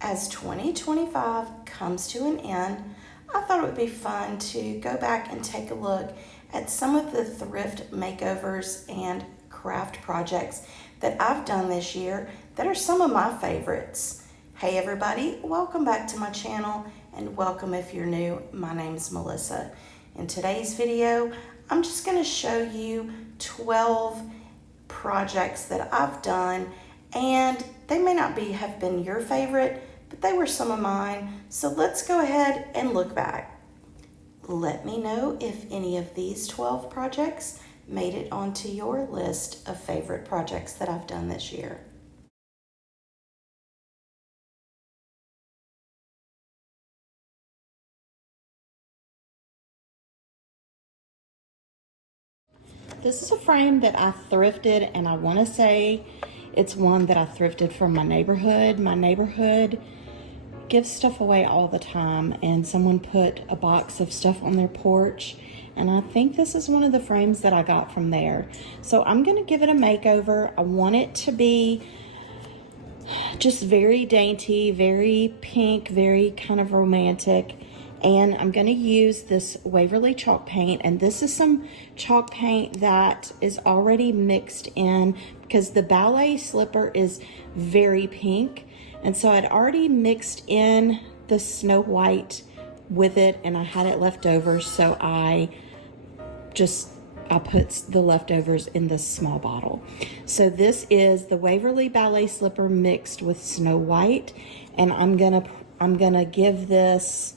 As 2025 comes to an end, I thought it would be fun to go back and take a look at some of the thrift makeovers and craft projects that I've done this year that are some of my favorites. Hey everybody, welcome back to my channel, and welcome if you're new. My name is Melissa. In today's video, I'm just going to show you 12 projects that I've done, and they may not have been your favorite, but they were some of mine. So let's go ahead and look back. Let me know if any of these 12 projects made it onto your list of favorite projects that I've done this year. This is a frame that I thrifted, and I want to say it's one that I thrifted from my neighborhood. My neighborhood gives stuff away all the time, and someone put a box of stuff on their porch, and I think this is one of the frames that I got from there. So I'm going to give it a makeover. I want it to be just very dainty, very pink, very kind of romantic. And I'm going to use this Waverly chalk paint, and this is some chalk paint that is already mixed in because the ballet slipper is very pink, and so I'd already mixed in the Snow White with it, and I had it left over, so I put the leftovers in this small bottle. So this is the Waverly ballet slipper mixed with Snow White, and I'm gonna give this,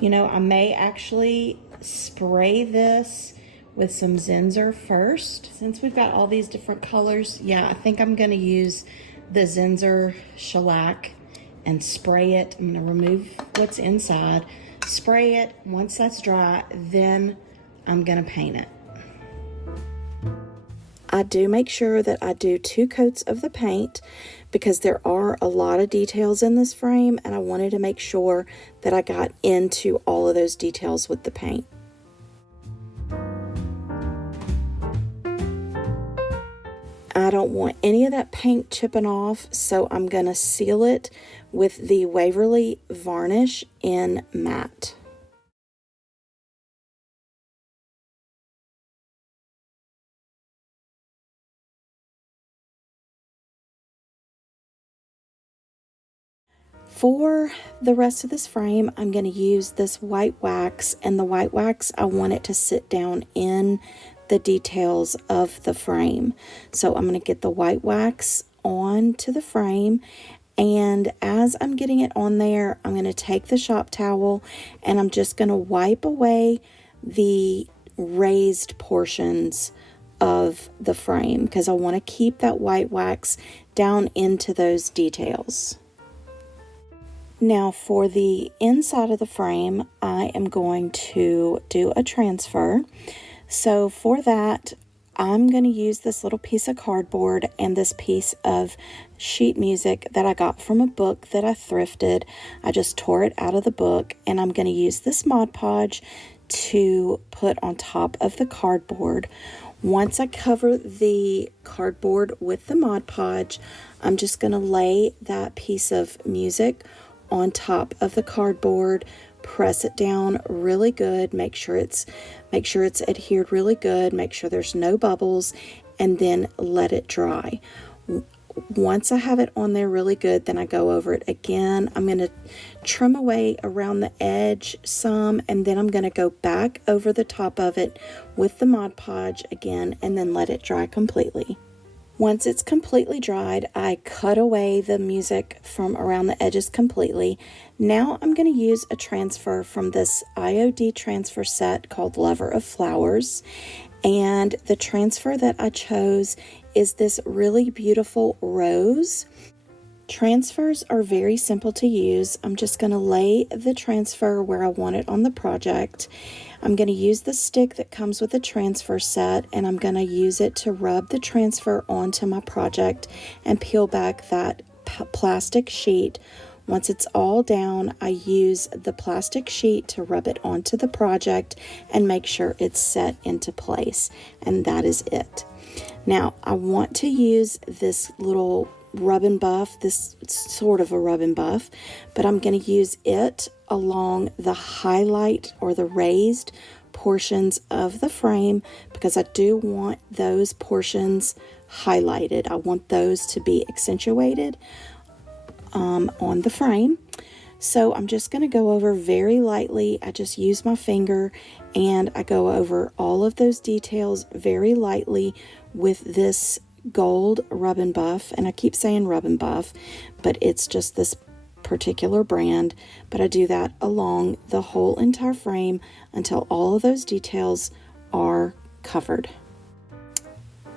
you know, I may actually spray this with some Zinsser first. Since we've got all these different colors, yeah, I think I'm gonna use the Zinsser shellac and spray it. I'm gonna remove what's inside, spray it. Once that's dry, then I'm gonna paint it. I do make sure that I do 2 coats of the paint because there are a lot of details in this frame, and I wanted to make sure that I got into all of those details with the paint. I don't want any of that paint chipping off, so I'm going to seal it with the Waverly varnish in matte. For the rest of this frame, I'm going to use this white wax, and the white wax, I want it to sit down in the details of the frame. So I'm going to get the white wax onto the frame, and as I'm getting it on there, I'm going to take the shop towel and I'm just going to wipe away the raised portions of the frame because I want to keep that white wax down into those details. Now for the inside of the frame, I am going to do a transfer. So for that, I'm going to use this little piece of cardboard and this piece of sheet music that I got from a book that I thrifted. I just tore it out of the book, and I'm going to use this Mod Podge to put on top of the cardboard. Once I cover the cardboard with the Mod Podge, I'm just going to lay that piece of music on top of the cardboard, press it down really good, make sure it's adhered really good, make sure there's no bubbles, and then let it dry. Once I have it on there really good, then I go over it again. I'm going to trim away around the edge some, and then I'm going to go back over the top of it with the Mod Podge again, and then let it dry completely. Once it's completely dried, I cut away the music from around the edges completely. Now I'm going to use a transfer from this IOD transfer set called Lover of Flowers. And the transfer that I chose is this really beautiful rose. Transfers are very simple to use. I'm just going to lay the transfer where I want it on the project. I'm going to use the stick that comes with the transfer set, and I'm going to use it to rub the transfer onto my project and peel back that plastic sheet. Once it's all down, I use the plastic sheet to rub it onto the project and make sure it's set into place, and that is it. Now, I want to use this little rub and buff, this sort of a rub and buff, but I'm going to use it along the highlight or the raised portions of the frame because I do want those portions highlighted. I want those to be accentuated on the frame. So I'm just going to go over very lightly. I just use my finger and I go over all of those details very lightly with this gold rub and buff. And I keep saying rub and buff, but it's just this particular brand. But I do that along the whole entire frame until all of those details are covered.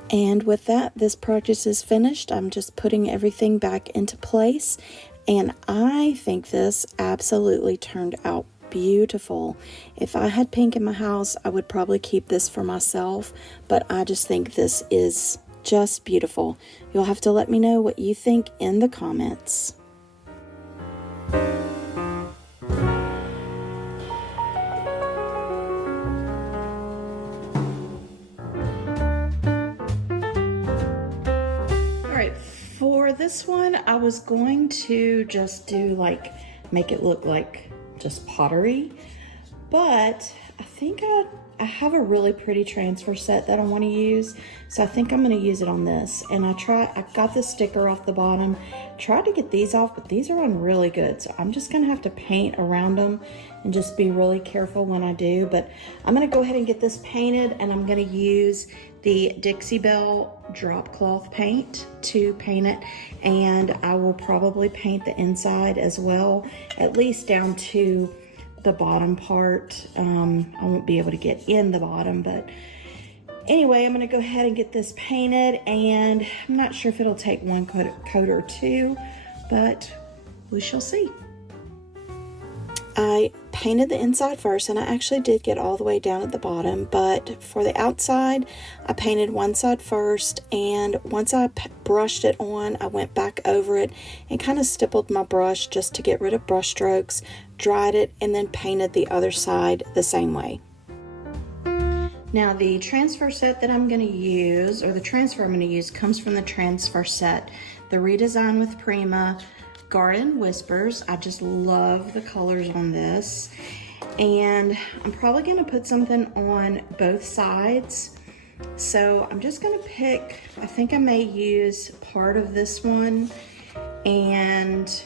And with that, this project is finished. I'm just putting everything back into place. And I think this absolutely turned out beautiful. If I had pink in my house, I would probably keep this for myself, but I just think this is just beautiful. You'll have to let me know what you think in the comments. For this one, I was going to just do make it look like just pottery, but I think I have a really pretty transfer set that I want to use, so I think I'm going to use it on this. And I got the sticker off the bottom, tried to get these off, but these are on really good, so I'm just going to have to paint around them and just be really careful when I do. But I'm going to go ahead and get this painted, and I'm going to use the Dixie Belle drop cloth paint to paint it, and I will probably paint the inside as well, at least down to the bottom part. I won't be able to get in the bottom, but anyway, I'm gonna go ahead and get this painted, and I'm not sure if it'll take one coat or two, but we shall see. I painted the inside first, and I actually did get all the way down at the bottom, but for the outside, I painted one side first, and once I brushed it on, I went back over it and kind of stippled my brush just to get rid of brush strokes, dried it, and then painted the other side the same way. Now the transfer set that I'm going to use, or the transfer I'm going to use, comes from the transfer set, the Redesign with Prima Garden Whispers. I just love the colors on this, and I'm probably going to put something on both sides. So I'm just going to pick, I think I may use part of this one and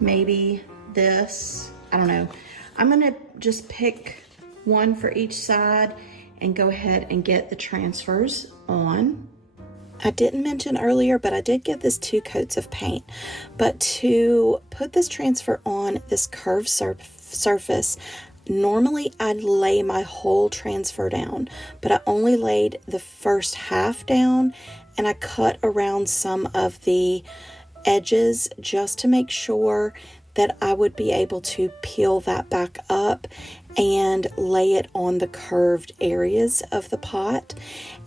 maybe this, I don't know. I'm going to just pick one for each side and go ahead and get the transfers on. I didn't mention earlier, but I did get this 2 coats of paint. But to put this transfer on this curved surface, normally I'd lay my whole transfer down, but I only laid the first half down, and I cut around some of the edges just to make sure that I would be able to peel that back up and lay it on the curved areas of the pot.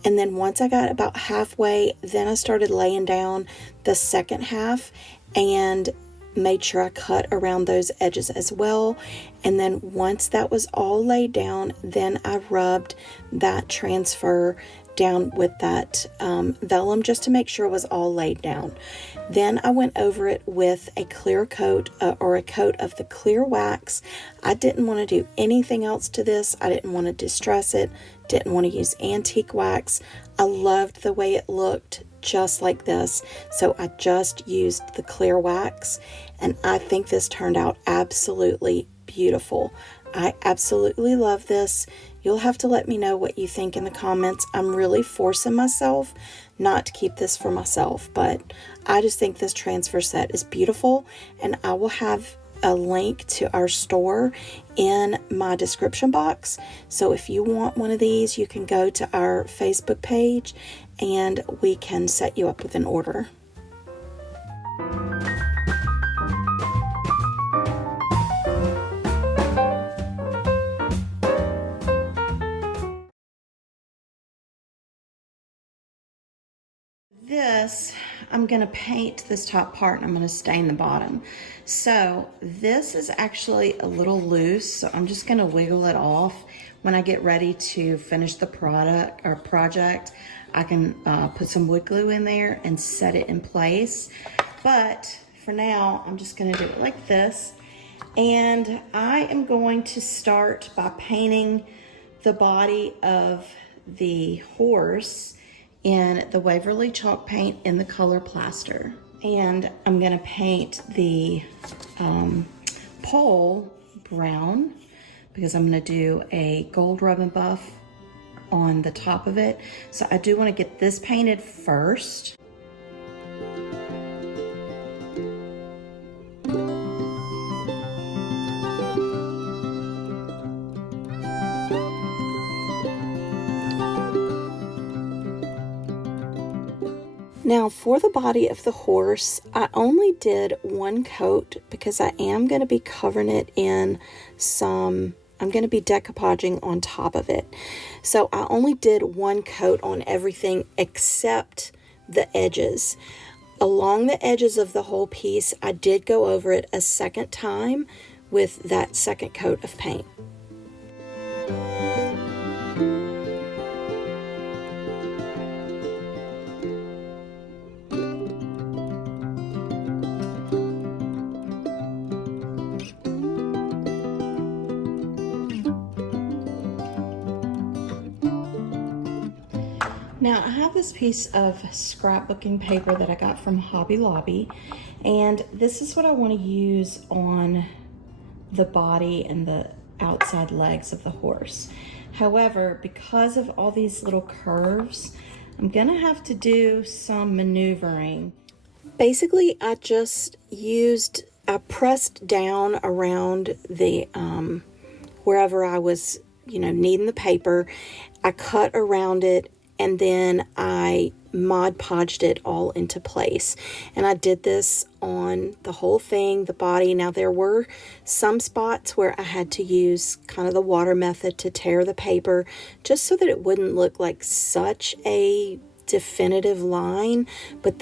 And then once I got about halfway, then I started laying down the second half and made sure I cut around those edges as well. And then once that was all laid down, then I rubbed that transfer down with that vellum just to make sure it was all laid down. Then I went over it with a clear coat or a coat of the clear wax. I didn't want to do anything else to this. I didn't want to distress it, didn't want to use antique wax. I loved the way it looked just like this, so I just used the clear wax, and I think this turned out absolutely beautiful. I absolutely love this. You'll have to let me know what you think in the comments. I'm really forcing myself not to keep this for myself, but I just think this transfer set is beautiful, and I will have a link to our store in my description box. So if you want one of these, you can go to our Facebook page and we can set you up with an order. This, I'm going to paint this top part and I'm going to stain the bottom. So this is actually a little loose, so I'm just going to wiggle it off when I get ready to finish the project. I can put some wood glue in there and set it in place. But for now, I'm just gonna do it like this. And I am going to start by painting the body of the horse in the Waverly chalk paint in the color plaster. And I'm gonna paint the pole brown because I'm gonna do a gold rub and buff on the top of it. So I do wanna get this painted first. Now for the body of the horse, I only did one coat because I am going to be covering it in some, I'm going to be decoupaging on top of it. So I only did one coat on everything except the edges. Along the edges of the whole piece, I did go over it a second time with that second coat of paint. Now I have this piece of scrapbooking paper that I got from Hobby Lobby, and this is what I want to use on the body and the outside legs of the horse. However, because of all these little curves, I'm gonna have to do some maneuvering. Basically, I pressed down around the wherever I was, needing the paper. I cut around it, and then I Mod Podged it all into place. And I did this on the whole thing, the body. Now there were some spots where I had to use kind of the water method to tear the paper just so that it wouldn't look like such a definitive line, but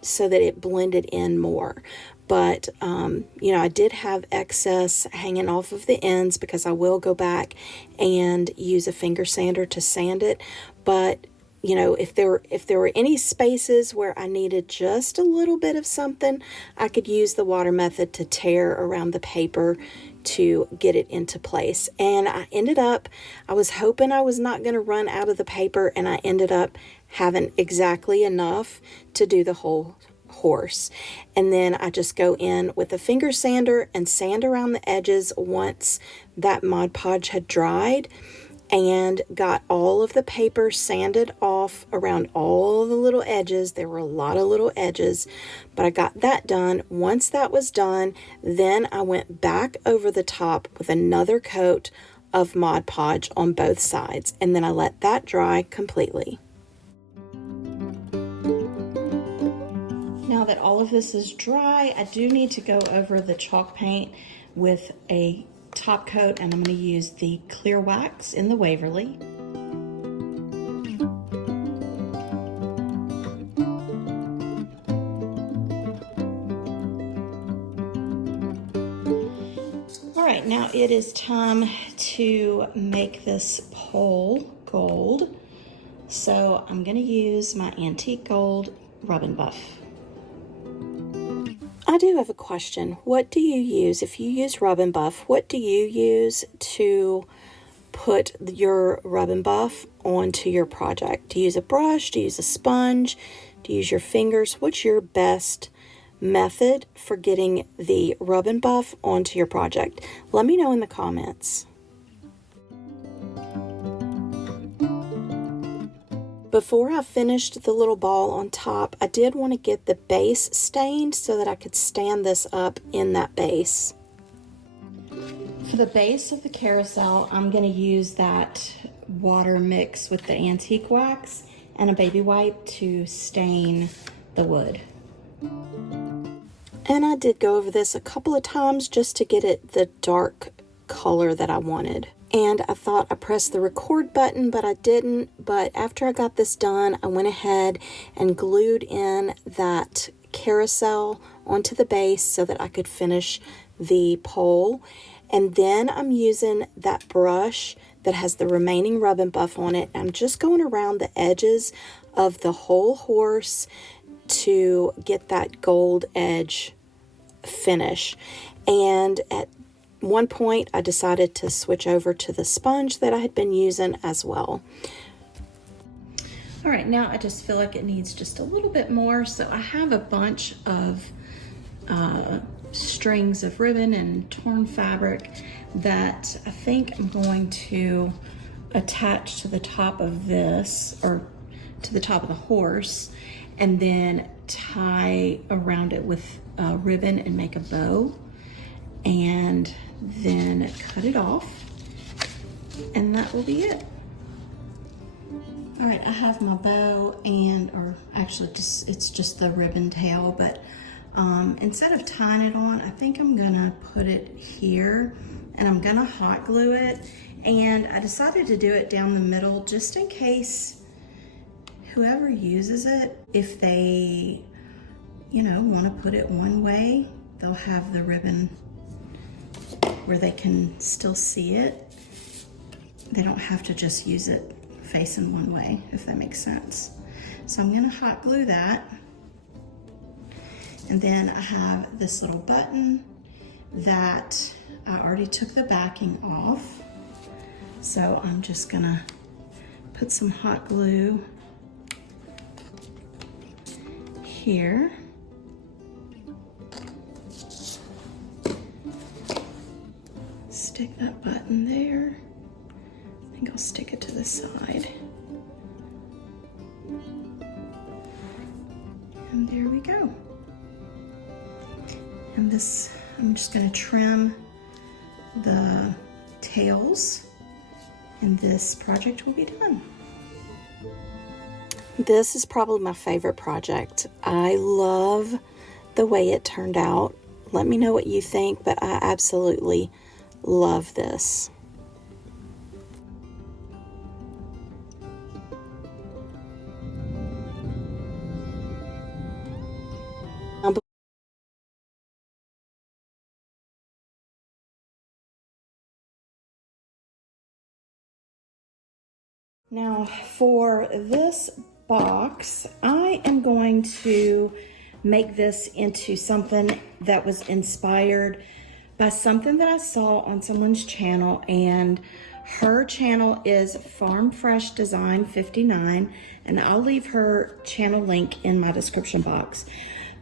so that it blended in more. But, I did have excess hanging off of the ends because I will go back and use a finger sander to sand it. But if there were any spaces where I needed just a little bit of something, I could use the water method to tear around the paper to get it into place. And I was hoping I was not going to run out of the paper, and I ended up having exactly enough to do the whole horse. And then I just go in with a finger sander and sand around the edges once that Mod Podge had dried, and got all of the paper sanded off around all the little edges. There were a lot of little edges, but I got that done. Once that was done, then I went back over the top with another coat of Mod Podge on both sides, and then I let that dry completely. Now that all of this is dry, I do need to go over the chalk paint with a top coat, and I'm going to use the clear wax in the Waverly. All right, now it is time to make this pole gold. So I'm going to use my antique gold rub and buff. I do have a question. What do you use, if you use rub and buff, what do you use to put your rub and buff onto your project? Do you use a brush? Do you use a sponge? Do you use your fingers? What's your best method for getting the rub and buff onto your project? Let me know in the comments. Before I finished the little ball on top, I did want to get the base stained so that I could stand this up in that base. For the base of the carousel, I'm going to use that water mix with the antique wax and a baby wipe to stain the wood. And I did go over this a couple of times just to get it the dark color that I wanted. And I thought I pressed the record button, but I didn't. But after I got this done, I went ahead and glued in that carousel onto the base so that I could finish the pole. And then I'm using that brush that has the remaining rub and buff on it. I'm just going around the edges of the whole horse to get that gold edge finish. And at one point I decided to switch over to the sponge that I had been using as well. All right, now I just feel like it needs just a little bit more. So I have a bunch of strings of ribbon and torn fabric that I think I'm going to attach to the top of this, or to the top of the horse, and then tie around it with ribbon and make a bow, and then cut it off, and that will be it. All right, I have my bow, and, or actually it's just the ribbon tail, but instead of tying it on, I think I'm gonna put it here, and I'm gonna hot glue it. And I decided to do it down the middle just in case whoever uses it, if they, you know, want to put it one way, they'll have the ribbon where they can still see it. They don't have to just use it facing one way, if that makes sense. So I'm going to hot glue that. And then I have this little button that I already took the backing off. So I'm just gonna put some hot glue here. Stick that button there. I think I'll stick it to the side. And there we go. And this, I'm just gonna trim the tails, and this project will be done. This is probably my favorite project. I love the way it turned out. Let me know what you think, but I absolutely love this. Now for this box, I am going to make this into something that was inspired by something that I saw on someone's channel, and her channel is Farm Fresh Design 59, and I'll leave her channel link in my description box.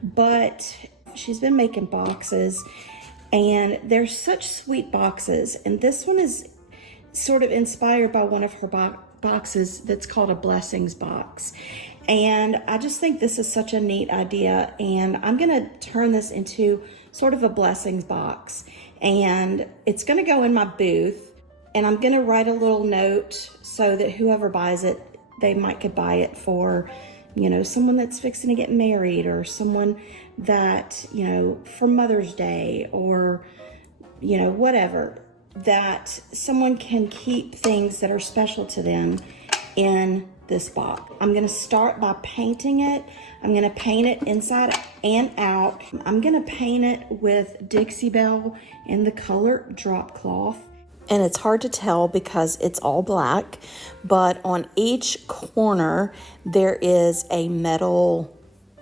But she's been making boxes, and they're such sweet boxes, and this one is sort of inspired by one of her boxes that's called a blessings box. And I just think this is such a neat idea, and I'm gonna turn this into sort of a blessings box, and it's gonna go in my booth, and I'm gonna write a little note so that whoever buys it, they might could buy it for, you know, someone that's fixing to get married, or someone that, you know, for Mother's Day, or, you know, whatever, that someone can keep things that are special to them in this box. I'm gonna start by painting it. I'm gonna paint it inside and out. I'm gonna paint it with Dixie Belle in the color Drop Cloth. And it's hard to tell because it's all black, but on each corner there is a metal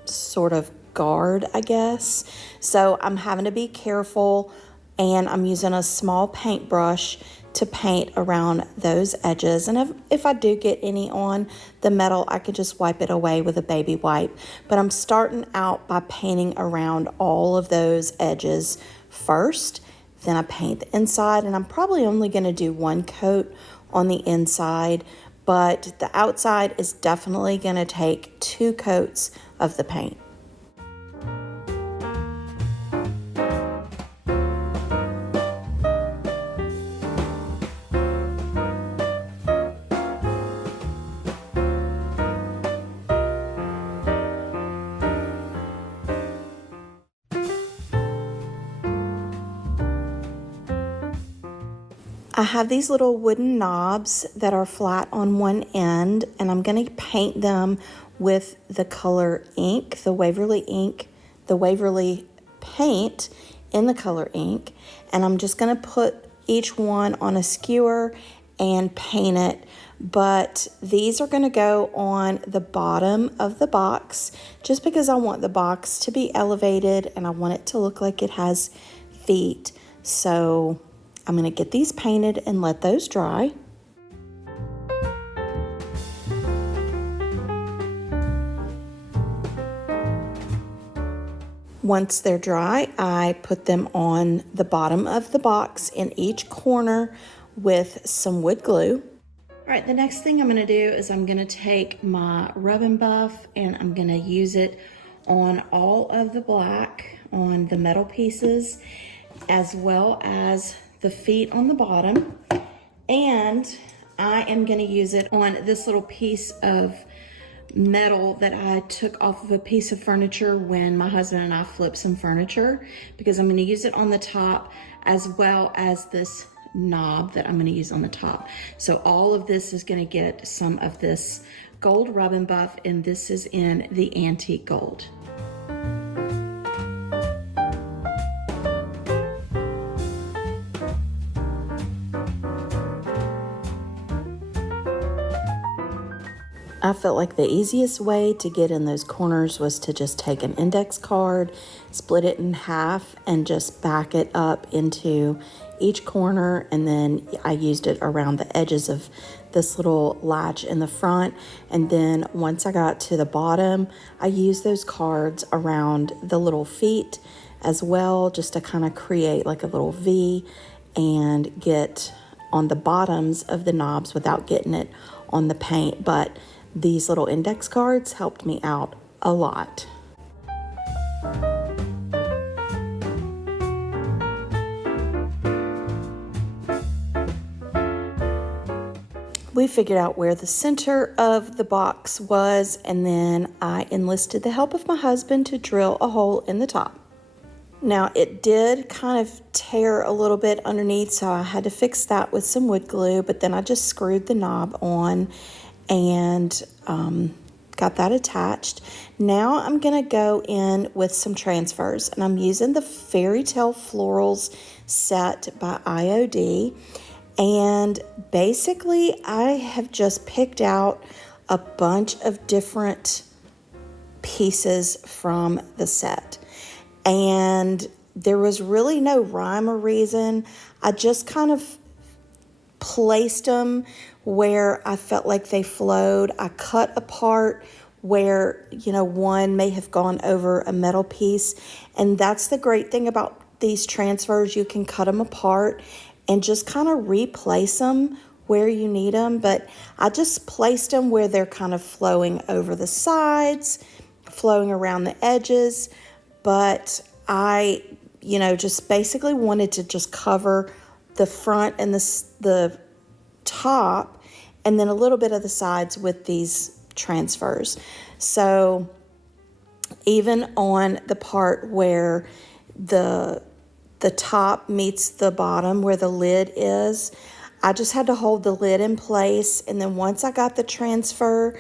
sort of guard, I guess. So I'm having to be careful, and I'm using a small paintbrush to paint around those edges. And if I do get any on the metal, I can just wipe it away with a baby wipe. But I'm starting out by painting around all of those edges first. Then I paint the inside, and I'm probably only going to do one coat on the inside, but the outside is definitely going to take 2 coats of the paint. I have these little wooden knobs that are flat on one end, and I'm going to paint them with the color ink, the Waverly paint in the color ink. And I'm just going to put each one on a skewer and paint it, but these are going to go on the bottom of the box just because I want the box to be elevated and I want it to look like it has feet. So I'm going to get these painted and let those dry. Once they're dry, I put them on the bottom of the box in each corner with some wood glue. All right, the next thing I'm gonna do is I'm gonna take my rub and buff and I'm gonna use it on all of the black on the metal pieces, as well as the feet on the bottom. And I am gonna use it on this little piece of metal that I took off of a piece of furniture when my husband and I flipped some furniture, because I'm going to use it on the top as well as this knob that I'm going to use on the top. So all of this is going to get some of this gold rub and buff, and this is in the antique gold. I felt like the easiest way to get in those corners was to just take an index card, split it in half, and just back it up into each corner. And then I used it around the edges of this little latch in the front. And then once I got to the bottom, I used those cards around the little feet as well, just to kind of create like a little V and get on the bottoms of the knobs without getting it on the paint. But these little index cards helped me out a lot. We figured out where the center of the box was, and then I enlisted the help of my husband to drill a hole in the top. Now it did kind of tear a little bit underneath, so I had to fix that with some wood glue, but then I just screwed the knob on and got that attached. Now I'm gonna go in with some transfers, and I'm using the Fairy Tale Florals set by IOD. And basically I have just picked out a bunch of different pieces from the set, and there was really no rhyme or reason. I just kind of placed them where I felt like they flowed. I cut apart where, you know, one may have gone over a metal piece. And that's the great thing about these transfers. You can cut them apart and just kind of replace them where you need them. But I just placed them where they're kind of flowing over the sides, flowing around the edges. But I, you know, just basically wanted to just cover the front and the top, and then a little bit of the sides with these transfers. So even on the part where the top meets the bottom, where the lid is, I just had to hold the lid in place. And then once I got the transfer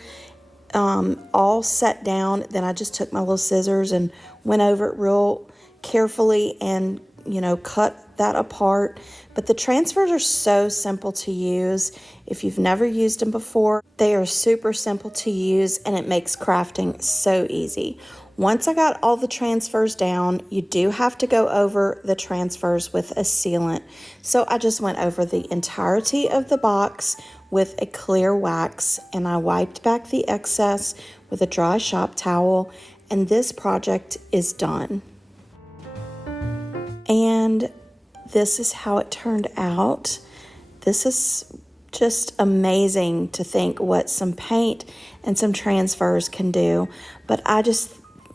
all set down, then I just took my little scissors and went over it real carefully and, you know, cut that apart. But the transfers are so simple to use. If you've never used them before, they are super simple to use, and it makes crafting so easy. Once I got all the transfers down, you do have to go over the transfers with a sealant. So I just went over the entirety of the box with a clear wax, and I wiped back the excess with a dry shop towel, and this project is done. And this is how it turned out. This is just amazing to think what some paint and some transfers can do. But I just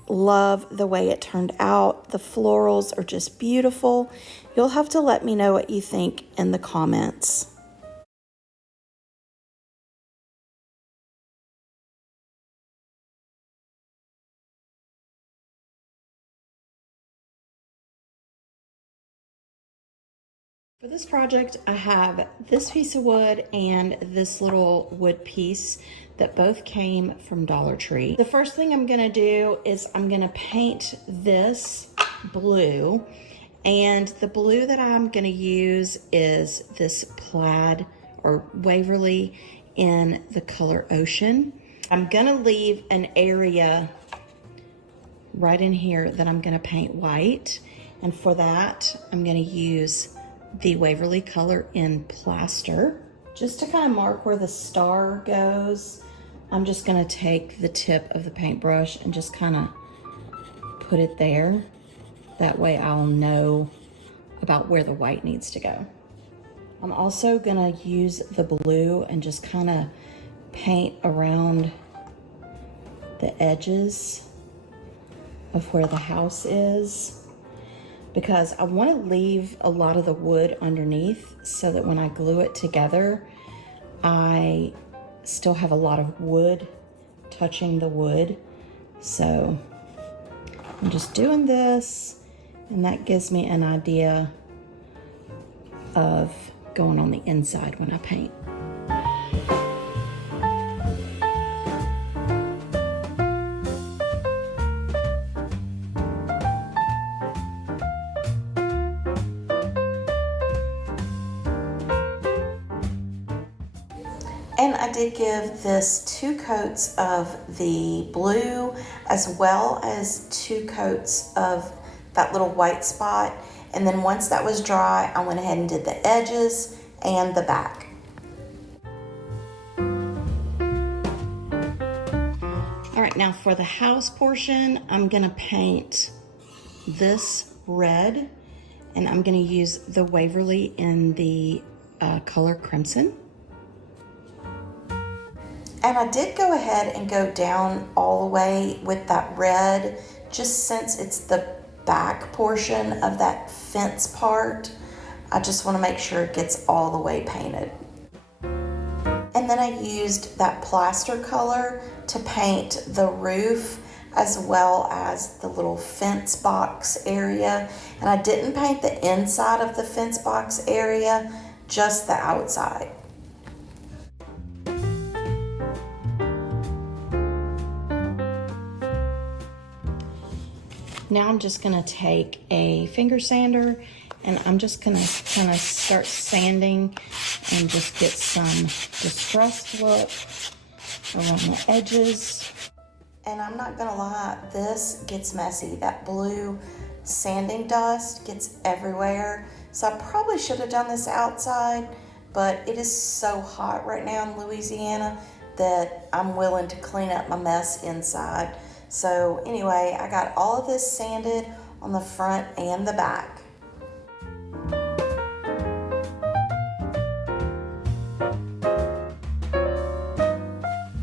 love the way it turned out. The florals are just beautiful. You'll have to let me know what you think in the comments. For this project, I have this piece of wood and this little wood piece that both came from Dollar Tree. The first thing I'm gonna do is I'm gonna paint this blue, and the blue that I'm gonna use is this plaid or Waverly in the color Ocean. I'm gonna leave an area right in here that I'm gonna paint white. And for that, I'm gonna use the Waverly color in Plaster. Just to kind of mark where the star goes, I'm just gonna take the tip of the paintbrush and just kind of put it there. That way I'll know about where the white needs to go. I'm also gonna use the blue and just kind of paint around the edges of where the house is, because I want to leave a lot of the wood underneath so that when I glue it together, I still have a lot of wood touching the wood. So I'm just doing this, and that gives me an idea of going on the inside when I paint. And I did give this 2 coats of the blue as well as 2 coats of that little white spot. And then once that was dry, I went ahead and did the edges and the back. All right, now for the house portion, I'm gonna paint this red, and I'm gonna use the Waverly in the color Crimson. And I did go ahead and go down all the way with that red, just since it's the back portion of that fence part. I just want to make sure it gets all the way painted. And then I used that plaster color to paint the roof as well as the little fence box area. And I didn't paint the inside of the fence box area, just the outside. Now I'm just gonna take a finger sander and I'm just gonna kind of start sanding and just get some distressed look around the edges. And I'm not gonna lie, this gets messy. That blue sanding dust gets everywhere. So I probably should have done this outside, but it is so hot right now in Louisiana that I'm willing to clean up my mess inside. So anyway, I got all of this sanded on the front and the back.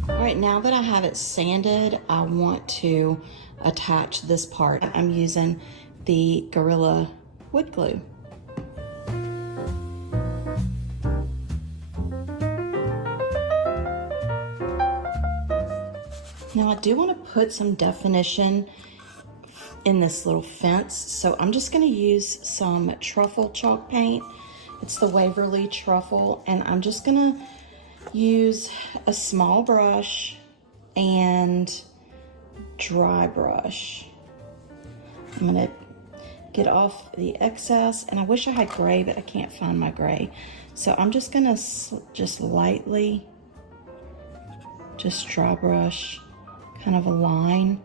All right, now that I have it sanded, I want to attach this part. I'm using the Gorilla wood glue. Now I do want to put some definition in this little fence, so I'm just going to use some truffle chalk paint. It's the Waverly Truffle, and I'm just going to use a small brush and dry brush. I'm going to get off the excess, and I wish I had gray, but I can't find my gray. So I'm just going to just lightly just dry brush kind of a line.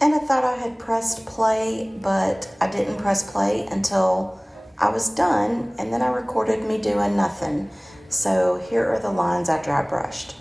And I thought I had pressed play, but I didn't press play until I was done, and then I recorded me doing nothing. So here are the lines I dry brushed.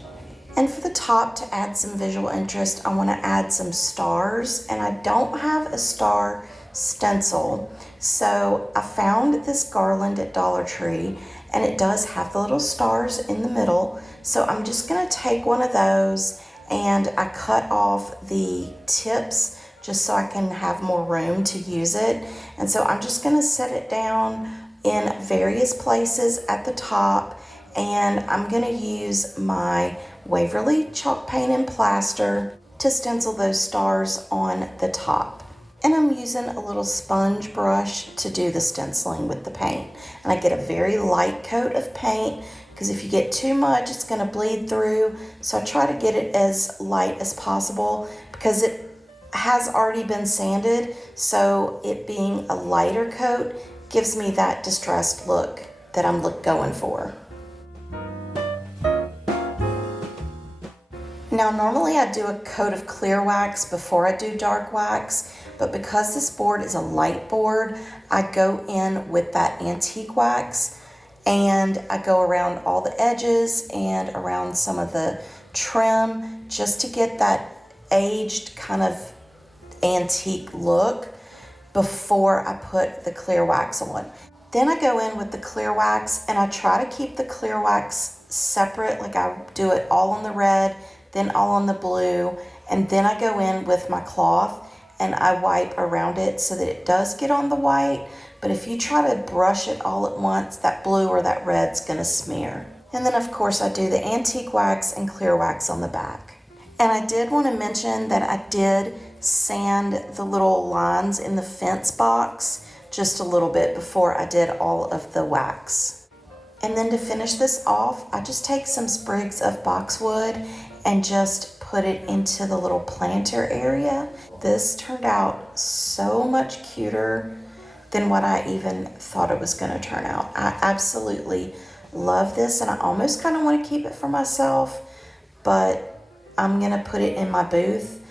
And for the top, to add some visual interest, I want to add some stars, and I don't have a star stencil. So I found this garland at Dollar Tree, and it does have the little stars in the middle. So I'm just gonna take one of those, and I cut off the tips just so I can have more room to use it. And so I'm just gonna set it down in various places at the top, and I'm gonna use my Waverly chalk paint and plaster to stencil those stars on the top. And I'm using a little sponge brush to do the stenciling with the paint. And I get a very light coat of paint, because if you get too much, it's going to bleed through. So I try to get it as light as possible, because it has already been sanded. So it being a lighter coat gives me that distressed look that I'm going for. Now normally I do a coat of clear wax before I do dark wax, but because this board is a light board, I go in with that antique wax and I go around all the edges and around some of the trim just to get that aged kind of antique look before I put the clear wax on. Then I go in with the clear wax and I try to keep the clear wax separate, like I do it all on the red, then all on the blue, and then I go in with my cloth and I wipe around it so that it does get on the white. But if you try to brush it all at once, that blue or that red's gonna smear. And then of course I do the antique wax and clear wax on the back. And I did want to mention that I did sand the little lines in the fence box just a little bit before I did all of the wax. And then to finish this off, I just take some sprigs of boxwood and just put it into the little planter area. This turned out so much cuter than what I even thought it was going to turn out. I absolutely love this and I almost kind of want to keep it for myself, but I'm going to put it in my booth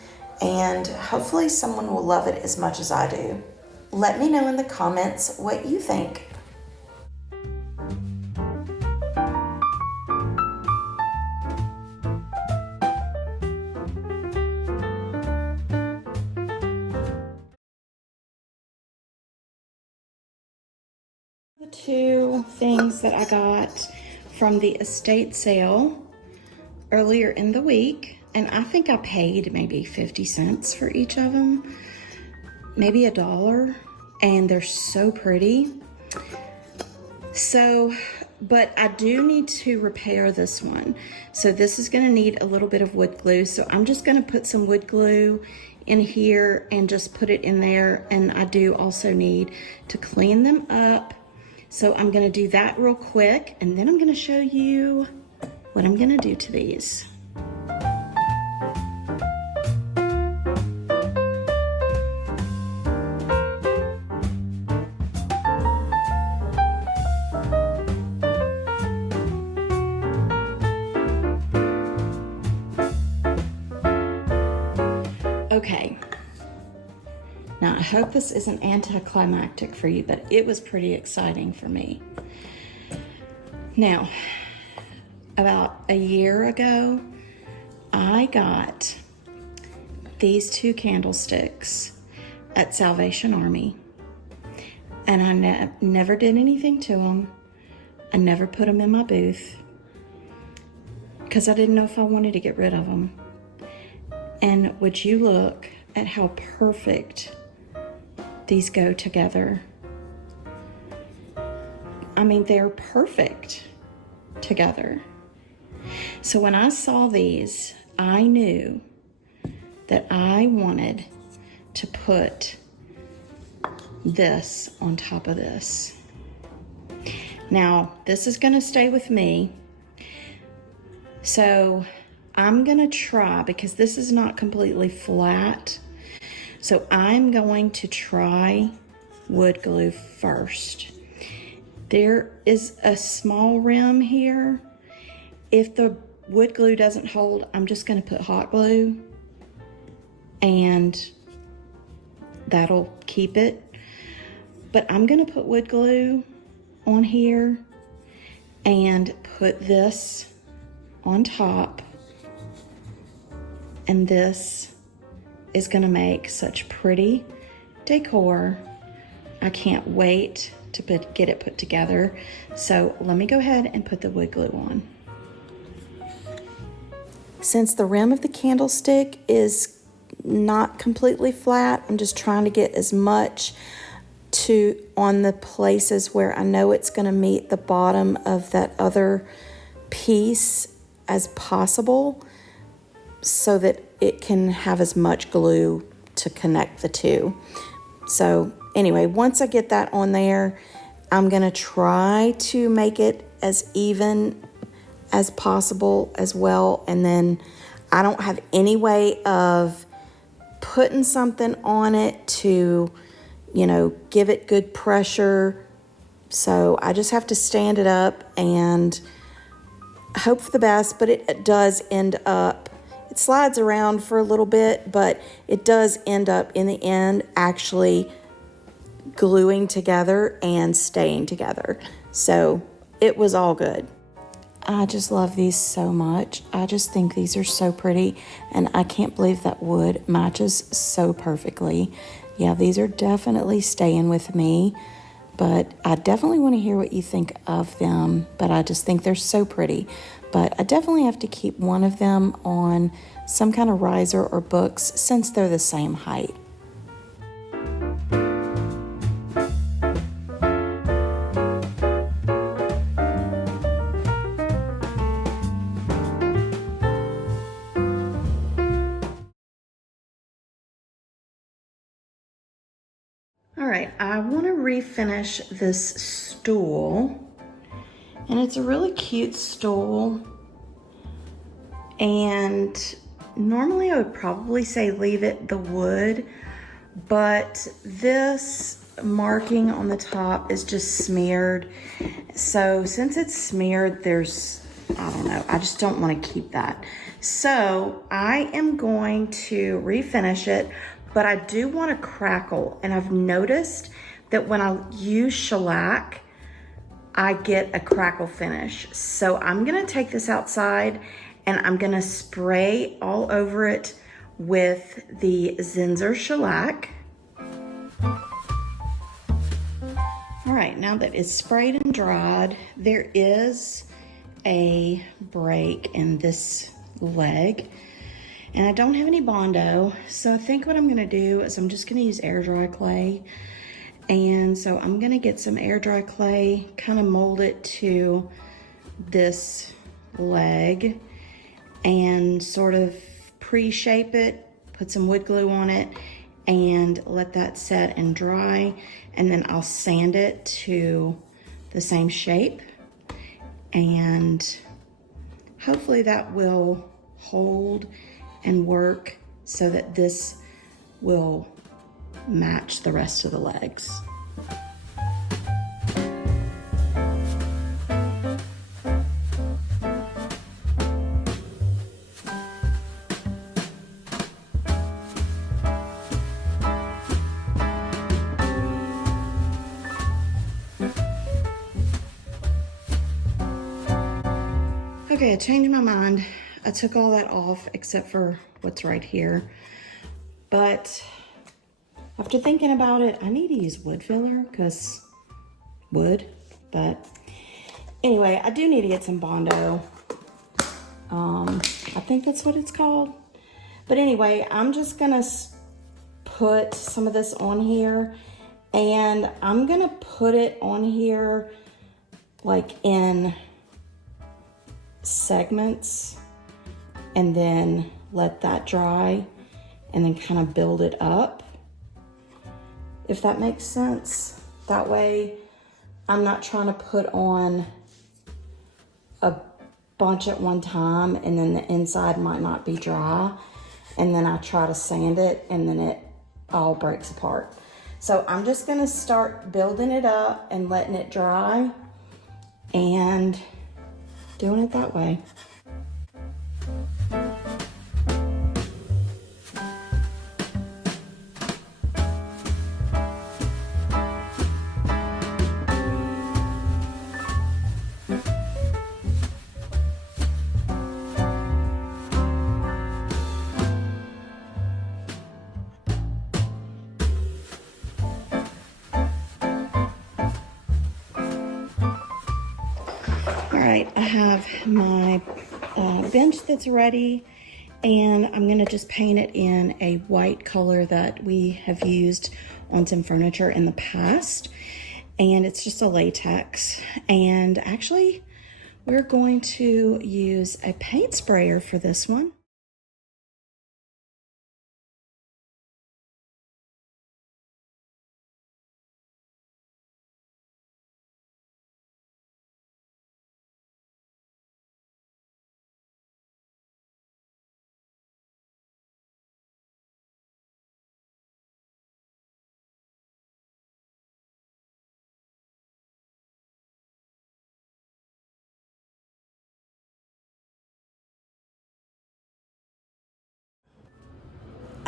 and hopefully someone will love it as much as I do. Let me know in the comments what you think. The two things that I got from the estate sale earlier in the week, and I think I paid maybe 50 cents for each of them, maybe $1, and they're so pretty. So, but I do need to repair this one. So this is gonna need a little bit of wood glue. So I'm just gonna put some wood glue in here and just put it in there. And I do also need to clean them up. So I'm gonna do that real quick and then I'm gonna show you what I'm gonna do to these. Okay, now I hope this isn't anticlimactic for you, but it was pretty exciting for me. Now, about a year ago, I got these two candlesticks at Salvation Army, and I never did anything to them. I never put them in my booth because I didn't know if I wanted to get rid of them. And would you look at how perfect these go together? I mean, they're perfect together. So when I saw these, I knew that I wanted to put this on top of this. Now, this is gonna stay with me. So I'm gonna try, because this is not completely flat, so I'm going to try wood glue first. There is a small rim here. If the wood glue doesn't hold, I'm just gonna put hot glue and that'll keep it. But I'm gonna put wood glue on here and put this on top. And this is gonna make such pretty decor. I can't wait to get it put together. So let me go ahead and put the wood glue on. Since the rim of the candlestick is not completely flat, I'm just trying to get as much on the places where I know it's gonna meet the bottom of that other piece as possible, so that it can have as much glue to connect the two. So anyway, once I get that on there, I'm gonna try to make it as even as possible as well. And then I don't have any way of putting something on it to, you know, give it good pressure So I just have to stand it up and hope for the best, but it does end up, it slides around for a little bit, but it does end up in the end actually gluing together and staying together. So it was all good. I just love these so much. I just think these are so pretty, and I can't believe that wood matches so perfectly. Yeah, these are definitely staying with me, but I definitely want to hear what you think of them, but I just think they're so pretty. But I definitely have to keep one of them on some kind of riser or books since they're the same height. All right, I want to refinish this stool, and it's a really cute stool, and normally I would probably say leave it the wood, but this marking on the top is just smeared. So since it's smeared, I don't know, I just don't want to keep that. So I am going to refinish it, but I do want to crackle. And I've noticed that when I use shellac, I get a crackle finish. So I'm gonna take this outside and I'm gonna spray all over it with the Zinsser shellac. All right, now that it's sprayed and dried, there is a break in this leg, and I don't have any Bondo, so I think what I'm gonna do is I'm just gonna use air dry clay. And so I'm gonna get some air dry clay, kind of mold it to this leg and sort of pre-shape it, put some wood glue on it, and let that set and dry. And then I'll sand it to the same shape. And hopefully that will hold and work so that this will match the rest of the legs. Okay, I changed my mind. I took all that off except for what's right here. But after thinking about it, I need to use wood filler because wood. But anyway, I do need to get some Bondo. I think that's what it's called. But anyway, I'm just gonna put some of this on here, and I'm gonna put it on here like in segments and then let that dry and then kind of build it up, if that makes sense. That way I'm not trying to put on a bunch at one time and then the inside might not be dry, and then I try to sand it and then it all breaks apart. So I'm just gonna start building it up and letting it dry and doing it that way. All right, I have my bench that's ready, and I'm gonna just paint it in a white color that we have used on some furniture in the past. And it's just a latex. And actually, we're going to use a paint sprayer for this one.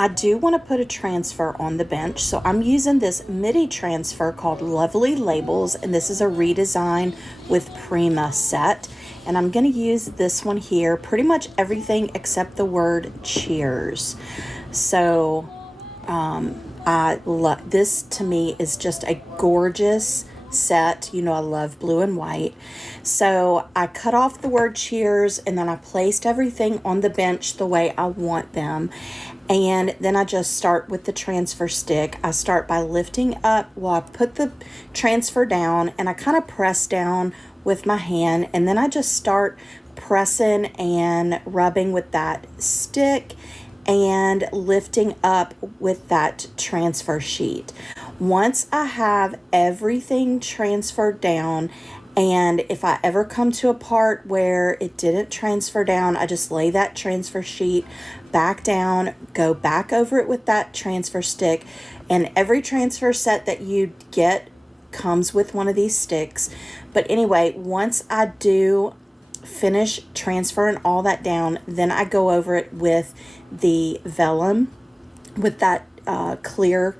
I do want to put a transfer on the bench, so I'm using this midi transfer called Lovely Labels, and this is a redesign with Prima set. And I'm going to use this one here, pretty much everything except the word cheers. So I love this. To me is just a gorgeous set. You know, I love blue and white. So I cut off the word cheers, and then I placed everything on the bench the way I want them. And then I just start with the transfer stick. I start by lifting up while I put the transfer down, and I kind of press down with my hand, and then I just start pressing and rubbing with that stick and lifting up with that transfer sheet. Once I have everything transferred down, and if I ever come to a part where it didn't transfer down, I just lay that transfer sheet back down, go back over it with that transfer stick. And every transfer set that you get comes with one of these sticks. But anyway, once I do finish transferring all that down, then I go over it with the vellum, with that clear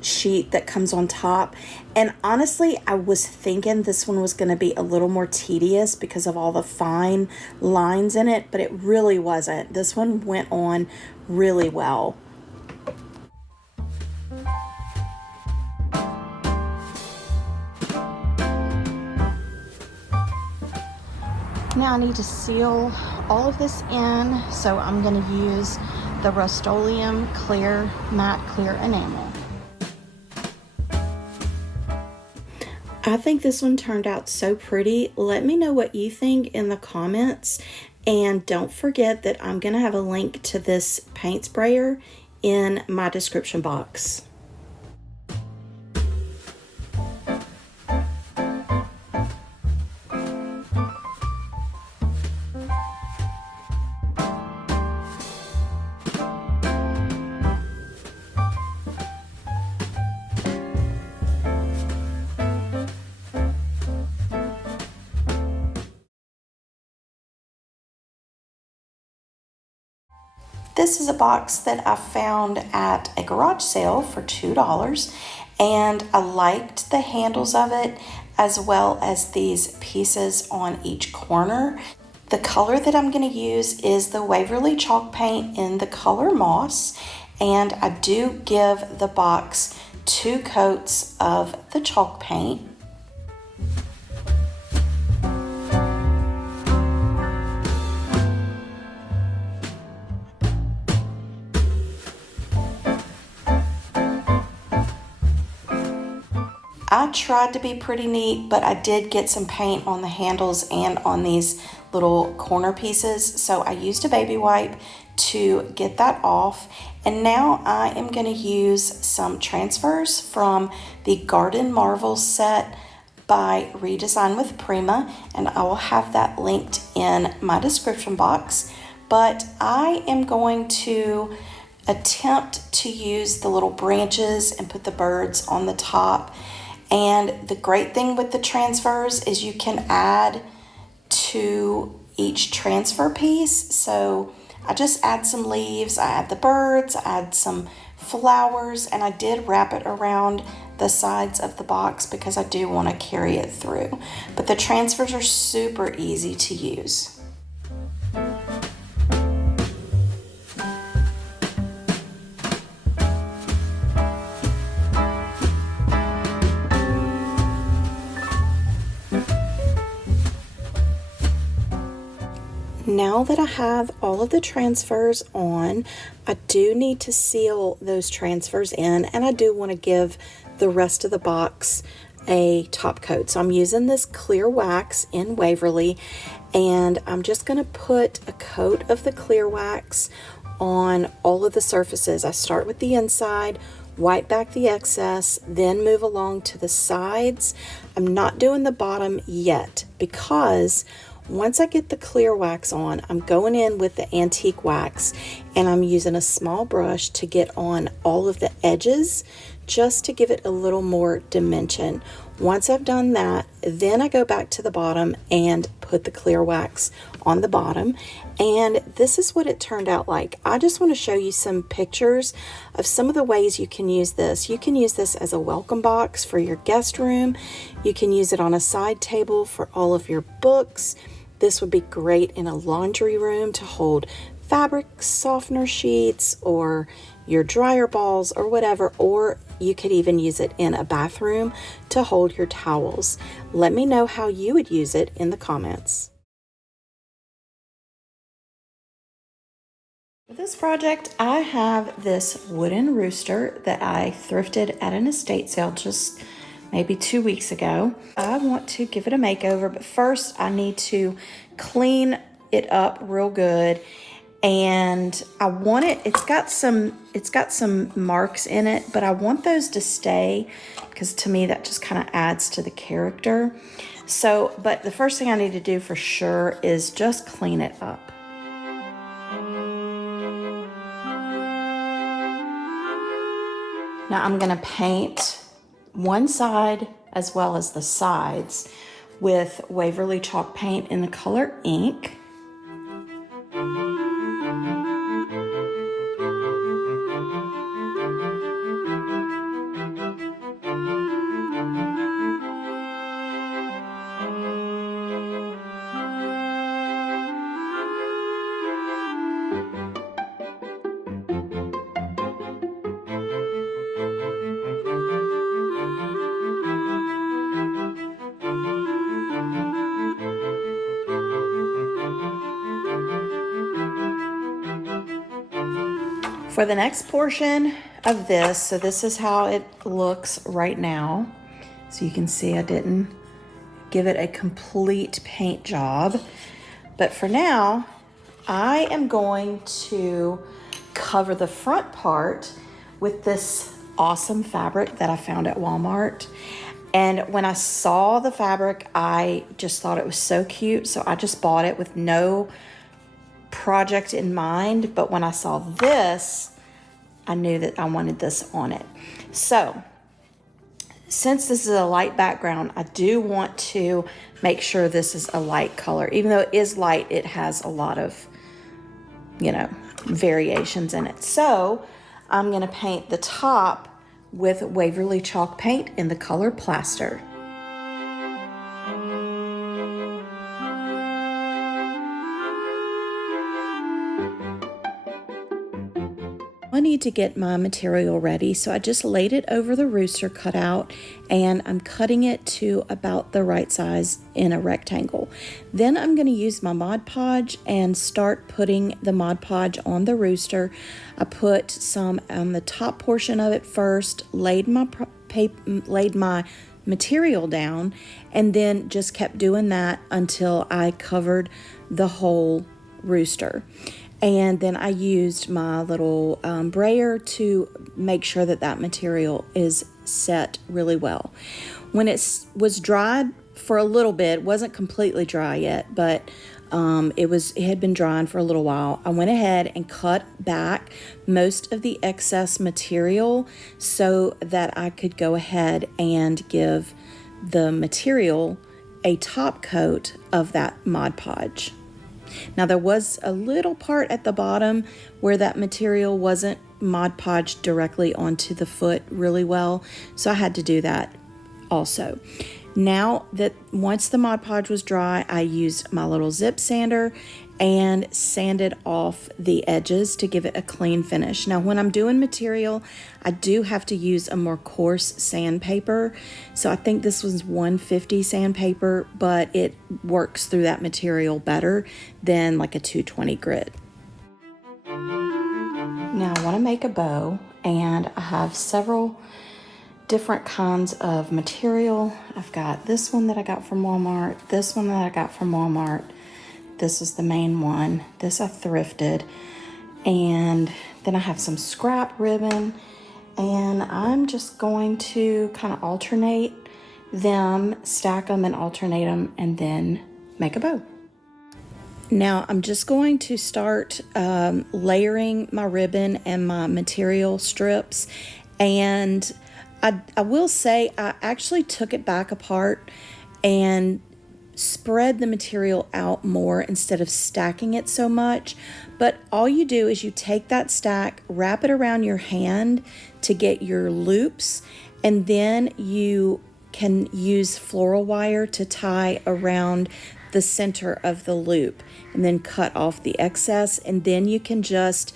sheet that comes on top. And honestly, I was thinking this one was going to be a little more tedious because of all the fine lines in it, but it really wasn't. This one went on really well. Now I need to seal all of this in, so I'm going to use the Rust-Oleum clear matte clear enamel. I think this one turned out so pretty. Let me know what you think in the comments, and don't forget that I'm going to have a link to this paint sprayer in my description box. This is a box that I found at a garage sale for $2, and I liked the handles of it as well as these pieces on each corner. The color that I'm going to use is the Waverly chalk paint in the color Moss, and I do give the box 2 coats of the chalk paint. I tried to be pretty neat, but I did get some paint on the handles and on these little corner pieces. So I used a baby wipe to get that off. And now I am going to use some transfers from the Garden Marvels set by Redesign with Prima. And I will have that linked in my description box. But I am going to attempt to use the little branches and put the birds on the top. And the great thing with the transfers is you can add to each transfer piece. So I just add some leaves, I add the birds, I add some flowers, and I did wrap it around the sides of the box because I do want to carry it through. But the transfers are super easy to use. Now that I have all of the transfers on, I do need to seal those transfers in, and I do want to give the rest of the box a top coat. So I'm using this clear wax in Waverly, and I'm just going to put a coat of the clear wax on all of the surfaces. I start with the inside, wipe back the excess, then move along to the sides. I'm not doing the bottom yet because once I get the clear wax on, I'm going in with the antique wax, and I'm using a small brush to get on all of the edges just to give it a little more dimension. Once I've done that, then I go back to the bottom and put the clear wax on the bottom, and this is what it turned out like. I just want to show you some pictures of some of the ways you can use this. You can use this as a welcome box for your guest room. You can use it on a side table for all of your books. This would be great in a laundry room to hold fabric softener sheets or your dryer balls or whatever, or you could even use it in a bathroom to hold your towels. Let me know how you would use it in the comments. For this project, I have this wooden rooster that I thrifted at an estate sale just maybe 2 weeks ago. I want to give it a makeover, but first I need to clean it up real good. And I want it, it's got some marks in it, but I want those to stay because to me that just kind of adds to the character. So, but the first thing I need to do for sure is just clean it up. Now I'm gonna paint one side as well as the sides with Waverly chalk paint in the color ink. For the next portion of this, so this is how it looks right now. So you can see I didn't give it a complete paint job. But for now, I am going to cover the front part with this awesome fabric that I found at Walmart. And when I saw the fabric, I just thought it was so cute. So I just bought it with no project in mind, but when I saw this, I knew that I wanted this on it. So since this is a light background, I do want to make sure this is a light color. Even though it is light, it has a lot of, variations in it. So I'm gonna paint the top with Waverly chalk paint in the color Plaster. I need to get my material ready, so I just laid it over the rooster cutout and I'm cutting it to about the right size in a rectangle. Then I'm going to use my Mod Podge and start putting the Mod Podge on the rooster. I put some on the top portion of it first, laid my material down, and then just kept doing that until I covered the whole rooster. And then I used my little brayer to make sure that that material is set really well. When it was dried for a little bit, it wasn't completely dry yet, but it had been drying for a little while. I went ahead and cut back most of the excess material so that I could go ahead and give the material a top coat of that Mod Podge. Now there was a little part at the bottom where that material wasn't Mod Podged directly onto the foot really well, so I had to do that also. Now that once the Mod Podge was dry, I used my little zip sander and sanded off the edges to give it a clean finish. Now when I'm doing material, I do have to use a more coarse sandpaper. So I think this was 150 sandpaper, but it works through that material better than like a 220 grit. Now I want to make a bow, and I have several different kinds of material. I've got this one that I got from Walmart, this one that I got from Walmart. This is the main one. This I thrifted. And then I have some scrap ribbon, and I'm just going to kind of alternate them, stack them and alternate them, and then make a bow. Now I'm just going to start layering my ribbon and my material strips, and I will say I actually took it back apart and spread the material out more instead of stacking it so much. But all you do is you take that stack, wrap it around your hand to get your loops, and then you can use floral wire to tie around the center of the loop and then cut off the excess, and then you can just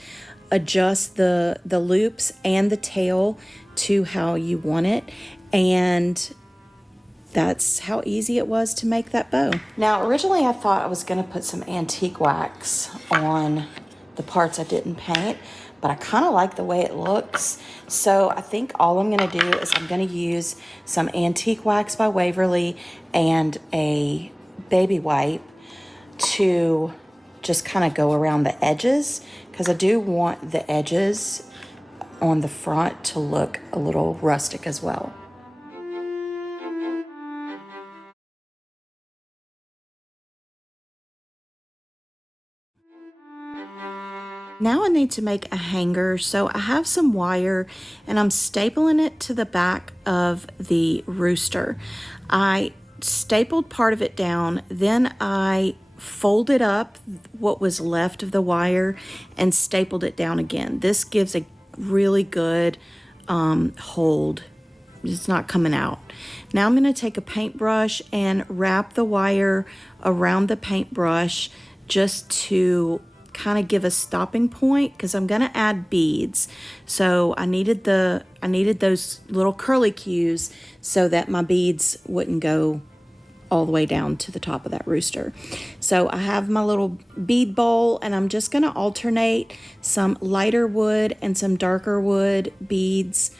adjust the loops and the tail to how you want it. And that's how easy it was to make that bow. Now, originally I thought I was going to put some antique wax on the parts I didn't paint, but I kind of like the way it looks. So I think all I'm going to do is I'm going to use some antique wax by Waverly and a baby wipe to just kind of go around the edges, because I do want the edges on the front to look a little rustic as well. Now I need to make a hanger, so I have some wire and I'm stapling it to the back of the rooster. I stapled part of it down, then I folded up what was left of the wire and stapled it down again. This gives a really good hold. It's not coming out. Now I'm going to take a paintbrush and wrap the wire around the paintbrush just to kind of give a stopping point, because I'm going to add beads. So I needed those little curly cues so that my beads wouldn't go all the way down to the top of that rooster. So I have my little bead bowl, and I'm just going to alternate some lighter wood and some darker wood beads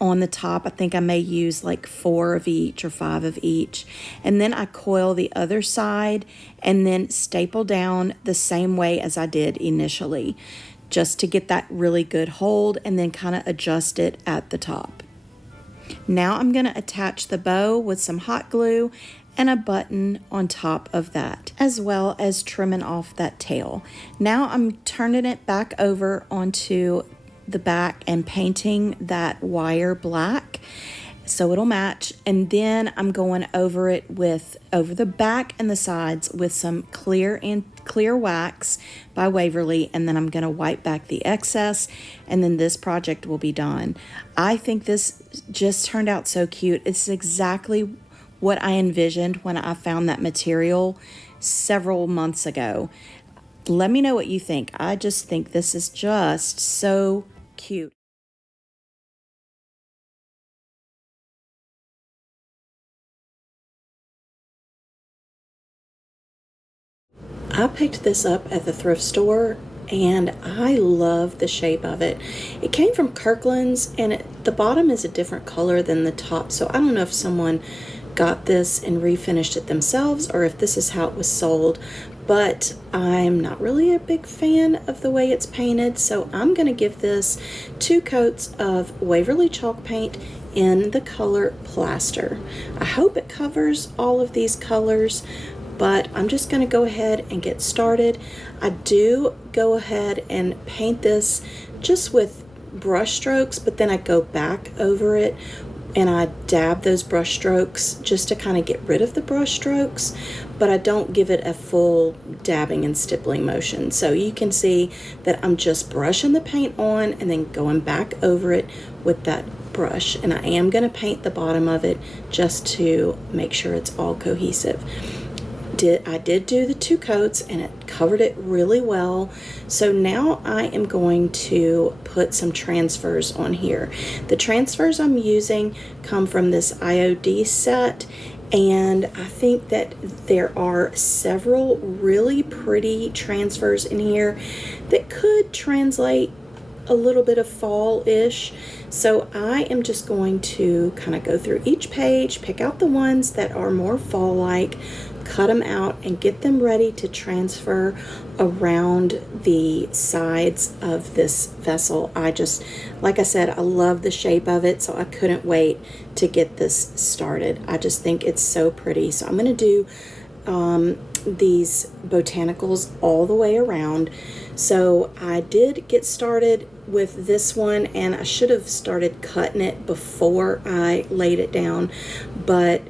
on the top. I think I may use like 4 of each or 5 of each. And then I coil the other side and then staple down the same way as I did initially, just to get that really good hold, and then kind of adjust it at the top. Now I'm going to attach the bow with some hot glue and a button on top of that, as well as trimming off that tail. Now I'm turning it back over onto the back and painting that wire black so it'll match, and then I'm going over it over the back and the sides with some clear wax by Waverly, and then I'm going to wipe back the excess, and then this project will be done. I think this just turned out so cute. It's exactly what I envisioned when I found that material several months ago. Let me know what you think. I just think this is just so cute. I picked this up at the thrift store and I love the shape of it. It came from Kirkland's, and the bottom is a different color than the top, so I don't know if someone got this and refinished it themselves or if this is how it was sold, but I'm not really a big fan of the way it's painted, so I'm going to give this 2 coats of Waverly chalk paint in the color Plaster. I hope it covers all of these colors, but I'm just going to go ahead and get started. I do go ahead and paint this just with brush strokes, but then I go back over it and I dab those brush strokes just to kind of get rid of the brush strokes, but I don't give it a full dabbing and stippling motion. So you can see that I'm just brushing the paint on and then going back over it with that brush, and I am going to paint the bottom of it just to make sure it's all cohesive. I did do the 2 coats and it covered it really well. So now I am going to put some transfers on here. The transfers I'm using come from this IOD set, and I think that there are several really pretty transfers in here that could translate a little bit of fall-ish. So I am just going to kind of go through each page, pick out the ones that are more fall-like, cut them out and get them ready to transfer around the sides of this vessel. Like I said, I love the shape of it, so I couldn't wait to get this started. I just think it's so pretty. So I'm going to do these botanicals all the way around. So I did get started with this one, and I should have started cutting it before I laid it down, but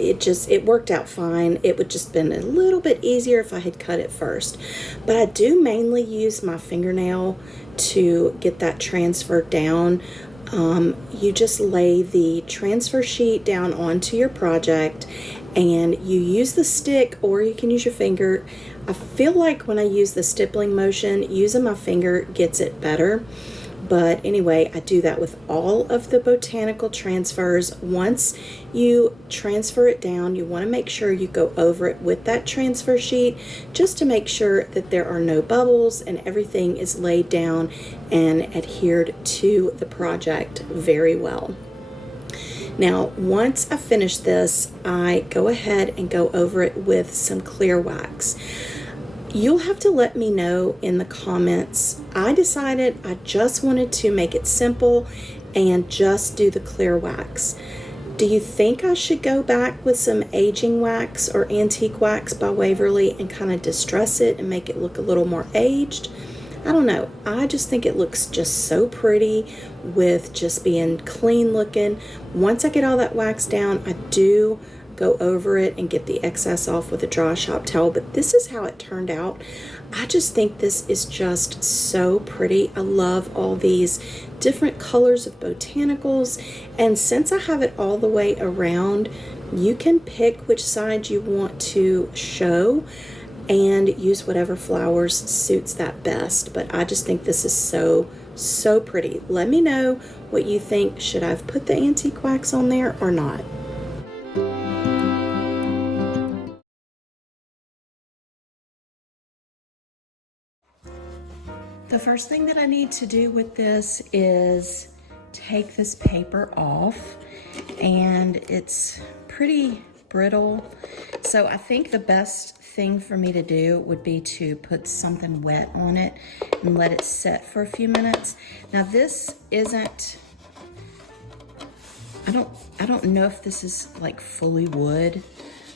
it worked out fine. It would just been a little bit easier if I had cut it first. But I do mainly use my fingernail to get that transferred down. You just lay the transfer sheet down onto your project, and you use the stick, or you can use your finger. I feel like when I use the stippling motion, using my finger gets it better. But anyway, I do that with all of the botanical transfers. Once you transfer it down, you want to make sure you go over it with that transfer sheet, just to make sure that there are no bubbles and everything is laid down and adhered to the project very well. Now, once I finish this, I go ahead and go over it with some clear wax. You'll have to let me know in the comments. I decided I just wanted to make it simple and just do the clear wax. Do you think I should go back with some aging wax or antique wax by Waverly and kind of distress it and make it look a little more aged? I don't know. I just think it looks just so pretty with just being clean looking. Once I get all that wax down, I do go over it and get the excess off with a dry shop towel, but this is how it turned out. I just think this is just so pretty. I love all these different colors of botanicals, and since I have it all the way around, you can pick which side you want to show and use whatever flowers suits that best. But I just think this is so pretty. Let me know what you think. Should I have put the antique wax on there or not? The first thing that I need to do with this is take this paper off, and it's pretty brittle. So I think the best thing for me to do would be to put something wet on it and let it set for a few minutes. Now this isn't, I don't know if this is like fully wood.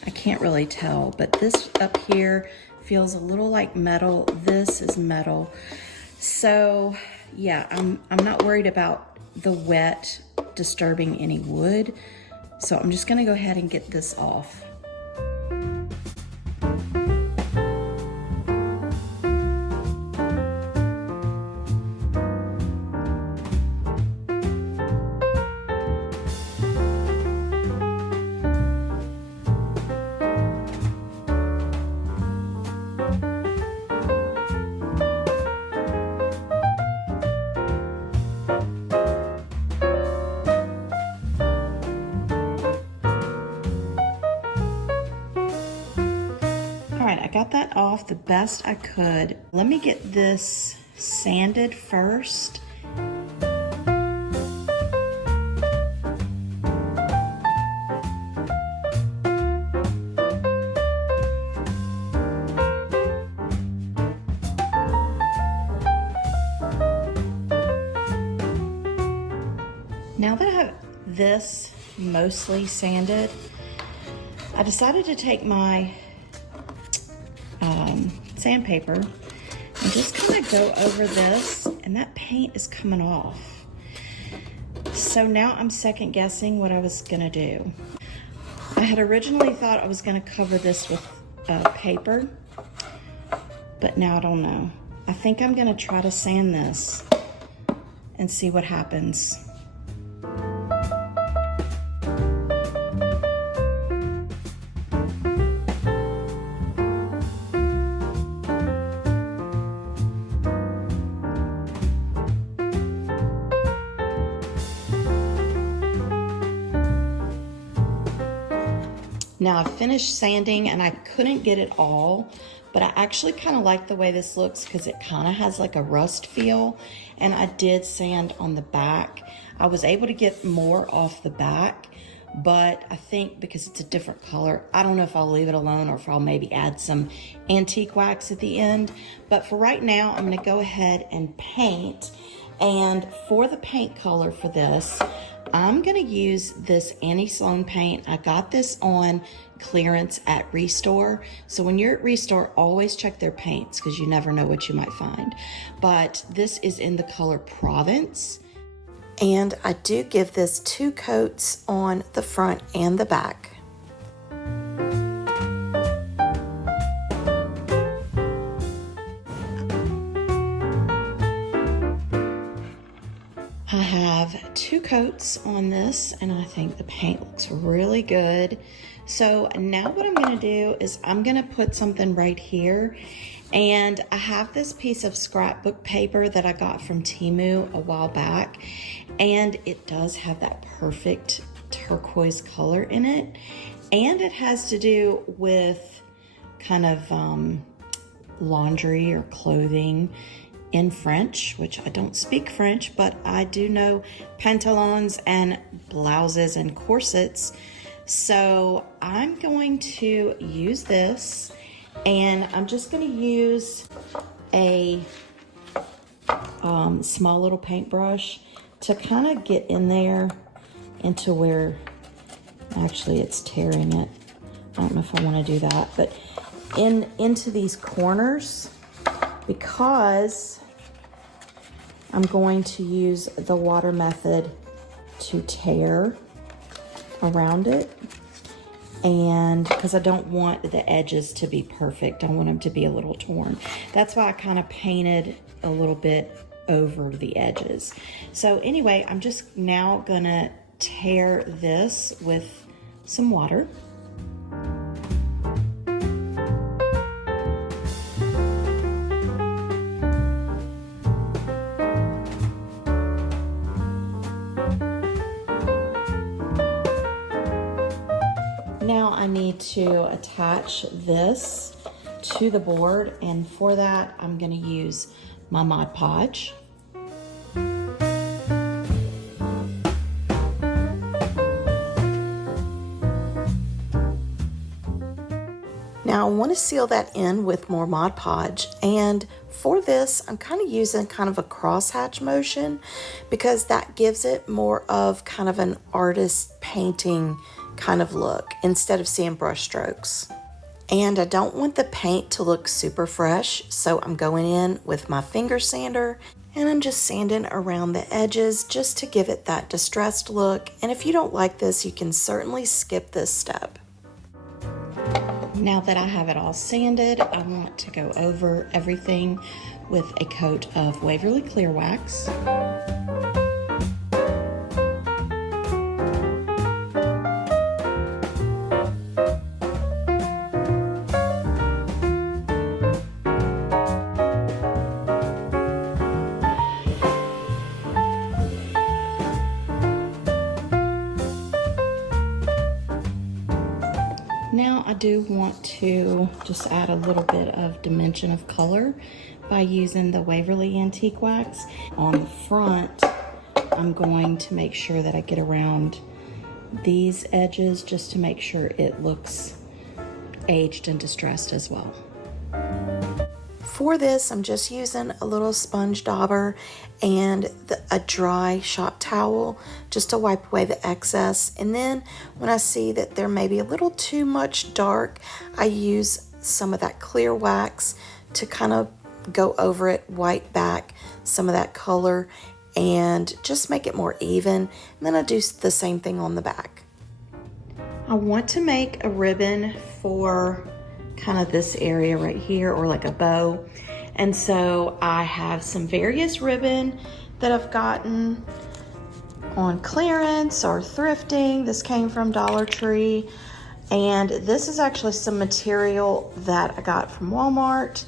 I can't really tell, but this up here feels a little like metal. This is metal. So yeah, I'm not worried about the wet disturbing any wood. So I'm just gonna go ahead and get this off. I got that off the best I could. Let me get this sanded first. Now that I have this mostly sanded, I decided to take my sandpaper and just kind of go over this, and that paint is coming off. So now I'm second guessing what I was gonna do. I had originally thought I was gonna cover this with paper, but now I don't know. I think I'm gonna try to sand this and see what happens. Now I've finished sanding and I couldn't get it all, but I actually kind of like the way this looks because it kind of has like a rust feel, and I did sand on the back. I was able to get more off the back, but I think because it's a different color, I don't know if I'll leave it alone or if I'll maybe add some antique wax at the end. But for right now, I'm gonna go ahead and paint. And for the paint color for this, I'm gonna use this Annie Sloan paint. I got this on clearance at Restore. So when you're at Restore, always check their paints because you never know what you might find. But this is in the color Provence. And I do give this 2 coats on the front and the back. I have 2 coats on this and I think the paint looks really good. So now what I'm going to do is I'm going to put something right here, and I have this piece of scrapbook paper that I got from Temu a while back, and it does have that perfect turquoise color in it, and it has to do with kind of laundry or clothing in French, which I don't speak French, but I do know pantalons and blouses and corsets. So I'm going to use this, and I'm just going to use a small little paintbrush to kind of get in there into where, actually it's tearing it. I don't know if I want to do that, but into these corners, because I'm going to use the water method to tear around it, and because I don't want the edges to be perfect, I want them to be a little torn. That's why I kind of painted a little bit over the edges. So anyway, I'm just now gonna tear this with some water. Now I need to attach this to the board, and for that I'm going to use my Mod Podge. Now I want to seal that in with more Mod Podge, and for this I'm kind of using kind of a crosshatch motion because that gives it more of kind of an artist painting kind of look instead of seeing brush strokes. And I don't want the paint to look super fresh, so I'm going in with my finger sander and I'm just sanding around the edges just to give it that distressed look. And if you don't like this, you can certainly skip this step. Now that I have it all sanded, I want to go over everything with a coat of Waverly Clear Wax. Now I do want to just add a little bit of dimension of color by using the Waverly Antique Wax. On the front, I'm going to make sure that I get around these edges just to make sure it looks aged and distressed as well. For this, I'm just using a little sponge dauber and a dry shop towel just to wipe away the excess. And then when I see that there may be a little too much dark, I use some of that clear wax to kind of go over it, wipe back some of that color and just make it more even. And then I do the same thing on the back. I want to make a ribbon for kind of this area right here, or like a bow. And so I have some various ribbon that I've gotten on clearance or thrifting. This came from Dollar Tree, and this is actually some material that I got from Walmart,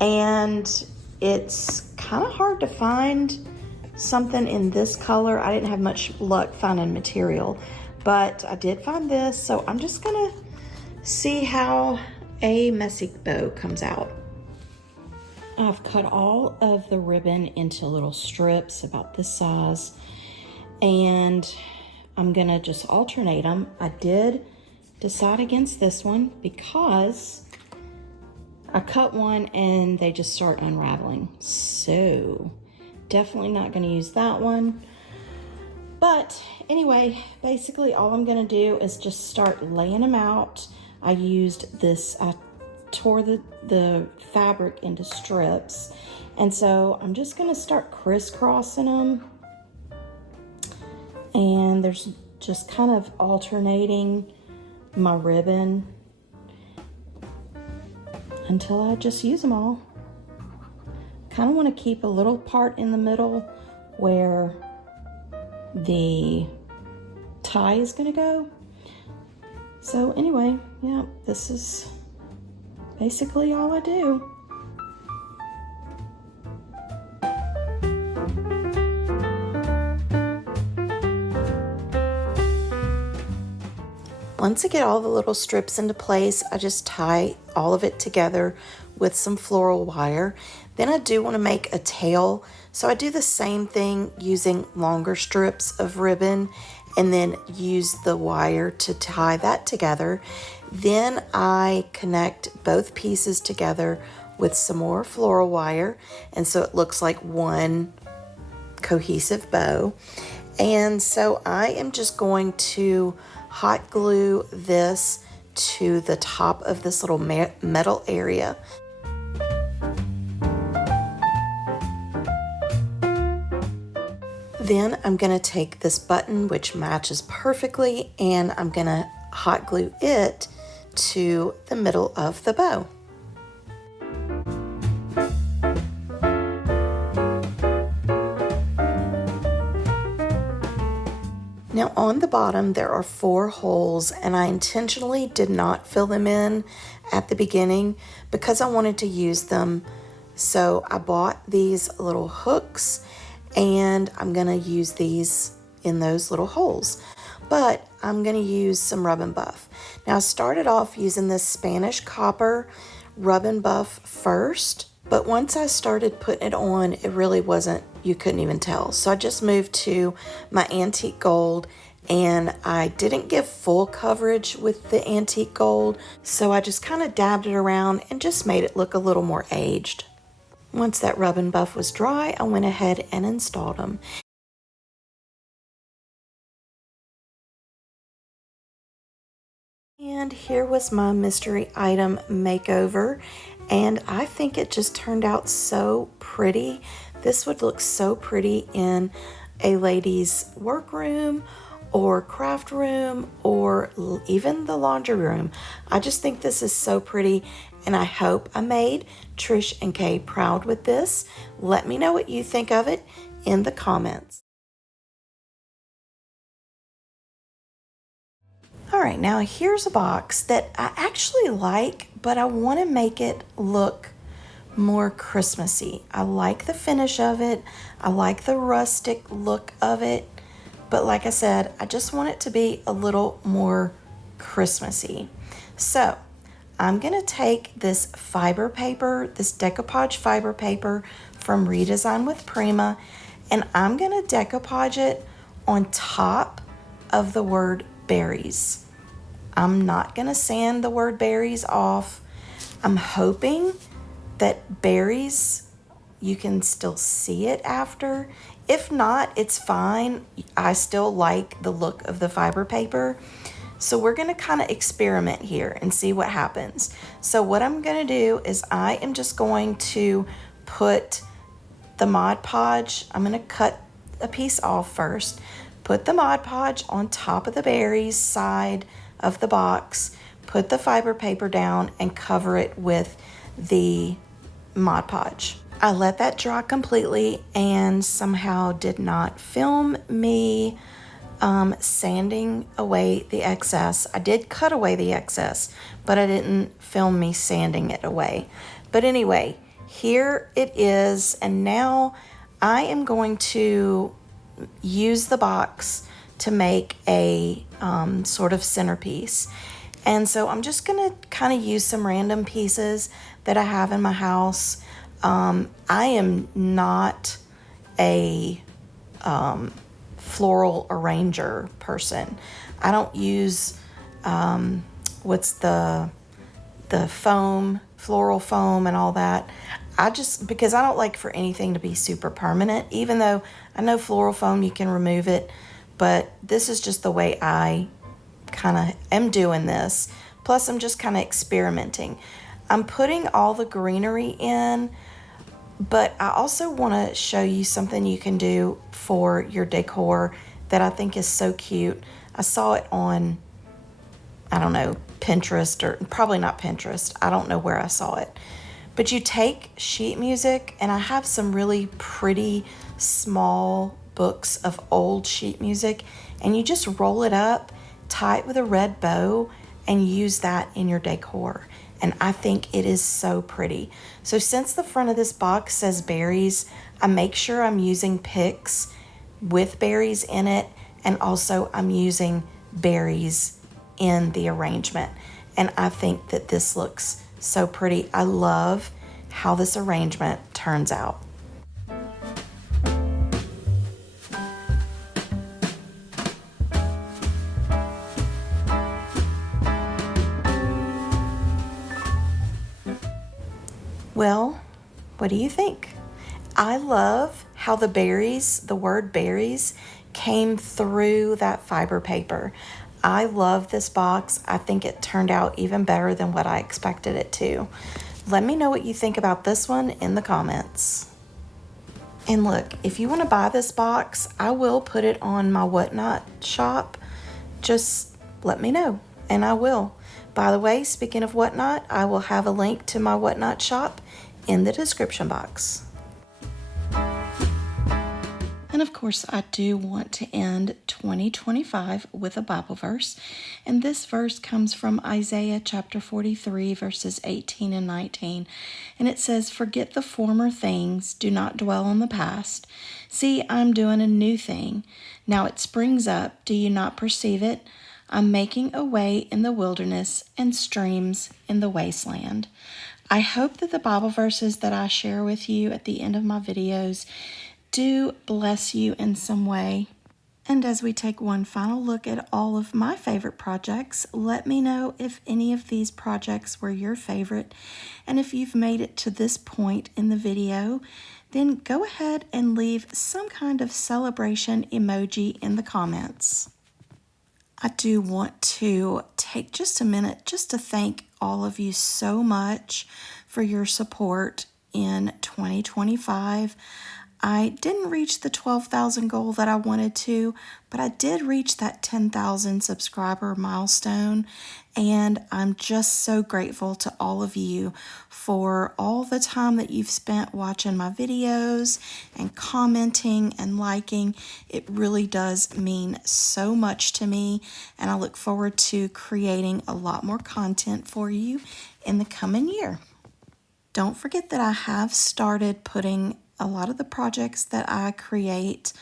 and it's kind of hard to find something in this color. I didn't have much luck finding material, but I did find this, so I'm just gonna see how a messy bow comes out. I've cut all of the ribbon into little strips about this size, and I'm gonna just alternate them. I did decide against this one because I cut one and they just start unraveling. So definitely not gonna use that one. But anyway, basically all I'm gonna do is just start laying them out I used this, I tore the fabric into strips. And so I'm just gonna start crisscrossing them. And there's just kind of alternating my ribbon until I just use them all. Kind of want to keep a little part in the middle where the tie is going to go. So anyway, yeah, this is basically all I do. Once I get all the little strips into place, I just tie all of it together with some floral wire. Then I do want to make a tail, so I do the same thing using longer strips of ribbon and then use the wire to tie that together. Then I connect both pieces together with some more floral wire, and so it looks like one cohesive bow. And so I am just going to hot glue this to the top of this little metal area. Then I'm going to take this button, which matches perfectly, and I'm going to hot glue it to the middle of the bow. Now on the bottom there are 4 holes, and I intentionally did not fill them in at the beginning because I wanted to use them. So I bought these little hooks and I'm gonna use these in those little holes. But I'm gonna use some rub and buff. Now I started off using this Spanish copper rub and buff first, but once I started putting it on, it really wasn't, you couldn't even tell. So I just moved to my antique gold, and I didn't give full coverage with the antique gold, so I just kind of dabbed it around and just made it look a little more aged. Once that rub and buff was dry, I went ahead and installed them. And here was my mystery item makeover, and I think it just turned out so pretty. This would look so pretty in a lady's workroom or craft room or even the laundry room. I just think this is so pretty, and I hope I made Trish and Kay proud with this. Let me know what you think of it in the comments. All right, now here's a box that I actually like, but I want to make it look more Christmassy. I like the finish of it. I like the rustic look of it. But like I said, I just want it to be a little more Christmassy. So I'm going to take this fiber paper, this decoupage fiber paper from Redesign with Prima, and I'm going to decoupage it on top of the word berries. I'm not going to sand the word berries off. I'm hoping that berries, you can still see it after. If not, it's fine. I still like the look of the fiber paper. So we're going to kind of experiment here and see what happens. So what I'm going to do is I am just going to put the Mod Podge, I'm going to cut a piece off first, put the Mod Podge on top of the berries side of the box, put the fiber paper down, and cover it with the Mod Podge. I let that dry completely and somehow did not film me sanding away the excess. I did cut away the excess, but I didn't film me sanding it away. But anyway, here it is, and now I am going to use the box to make a sort of centerpiece. And so I'm just gonna kind of use some random pieces that I have in my house. I am not a floral arranger person. I don't use what's the foam, floral foam and all that. I just, because I don't like for anything to be super permanent, even though I know floral foam, you can remove it, but this is just the way I kind of am doing this. Plus, I'm just kind of experimenting. I'm putting all the greenery in, but I also want to show you something you can do for your decor that I think is so cute. I saw it on, I don't know, Pinterest, or probably not Pinterest. I don't know where I saw it. But you take sheet music, and I have some really pretty small books of old sheet music, and you just roll it up, tie it with a red bow, and use that in your decor. And I think it is so pretty. So since the front of this box says berries, I make sure I'm using picks with berries in it, and also I'm using berries in the arrangement. And I think that this looks so pretty. I love how this arrangement turns out. Well, what do you think? I love how the berries, the word berries, came through that fiber paper. I love this box. I think it turned out even better than what I expected it to. Let me know what you think about this one in the comments. And look, if you want to buy this box, I will put it on my Whatnot shop. Just let me know, and I will. By the way, speaking of Whatnot, I will have a link to my Whatnot shop in the description box. And of course, I do want to end 2025 with a Bible verse. And this verse comes from Isaiah chapter 43, verses 18 and 19. And it says, "Forget the former things, do not dwell on the past. See, I'm doing a new thing. Now it springs up, do you not perceive it? I'm making a way in the wilderness and streams in the wasteland." I hope that the Bible verses that I share with you at the end of my videos do bless you in some way. And as we take one final look at all of my favorite projects, let me know if any of these projects were your favorite. And if you've made it to this point in the video, then go ahead and leave some kind of celebration emoji in the comments. I do want to take just a minute just to thank all of you so much for your support in 2025. I didn't reach the 12,000 goal that I wanted to, but I did reach that 10,000 subscriber milestone, and I'm just so grateful to all of you for all the time that you've spent watching my videos and commenting and liking. It really does mean so much to me, and I look forward to creating a lot more content for you in the coming year. Don't forget that I have started putting a lot of the projects that I create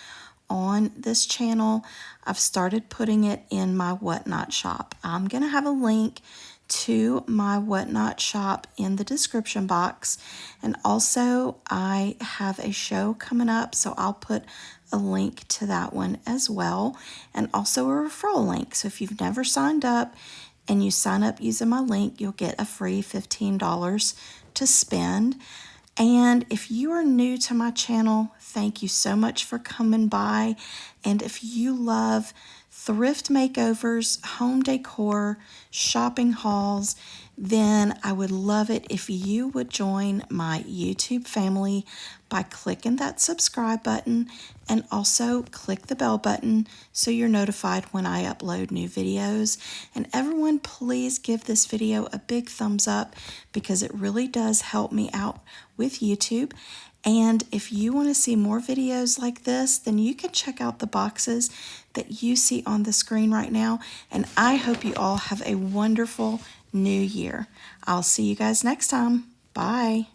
on this channel. I've started putting it in my Whatnot shop. I'm going to have a link to my Whatnot shop in the description box. And also I have a show coming up, so I'll put a link to that one as well. And also a referral link. So if you've never signed up and you sign up using my link, you'll get a free $15 to spend. And if you are new to my channel, thank you so much for coming by. And if you love thrift makeovers, home decor, shopping hauls, then I would love it if you would join my YouTube family by clicking that subscribe button and also click the bell button so you're notified when I upload new videos. And everyone, please give this video a big thumbs up because it really does help me out with YouTube. And if you want to see more videos like this, then you can check out the boxes that you see on the screen right now. And I hope you all have a wonderful new year. I'll see you guys next time. Bye.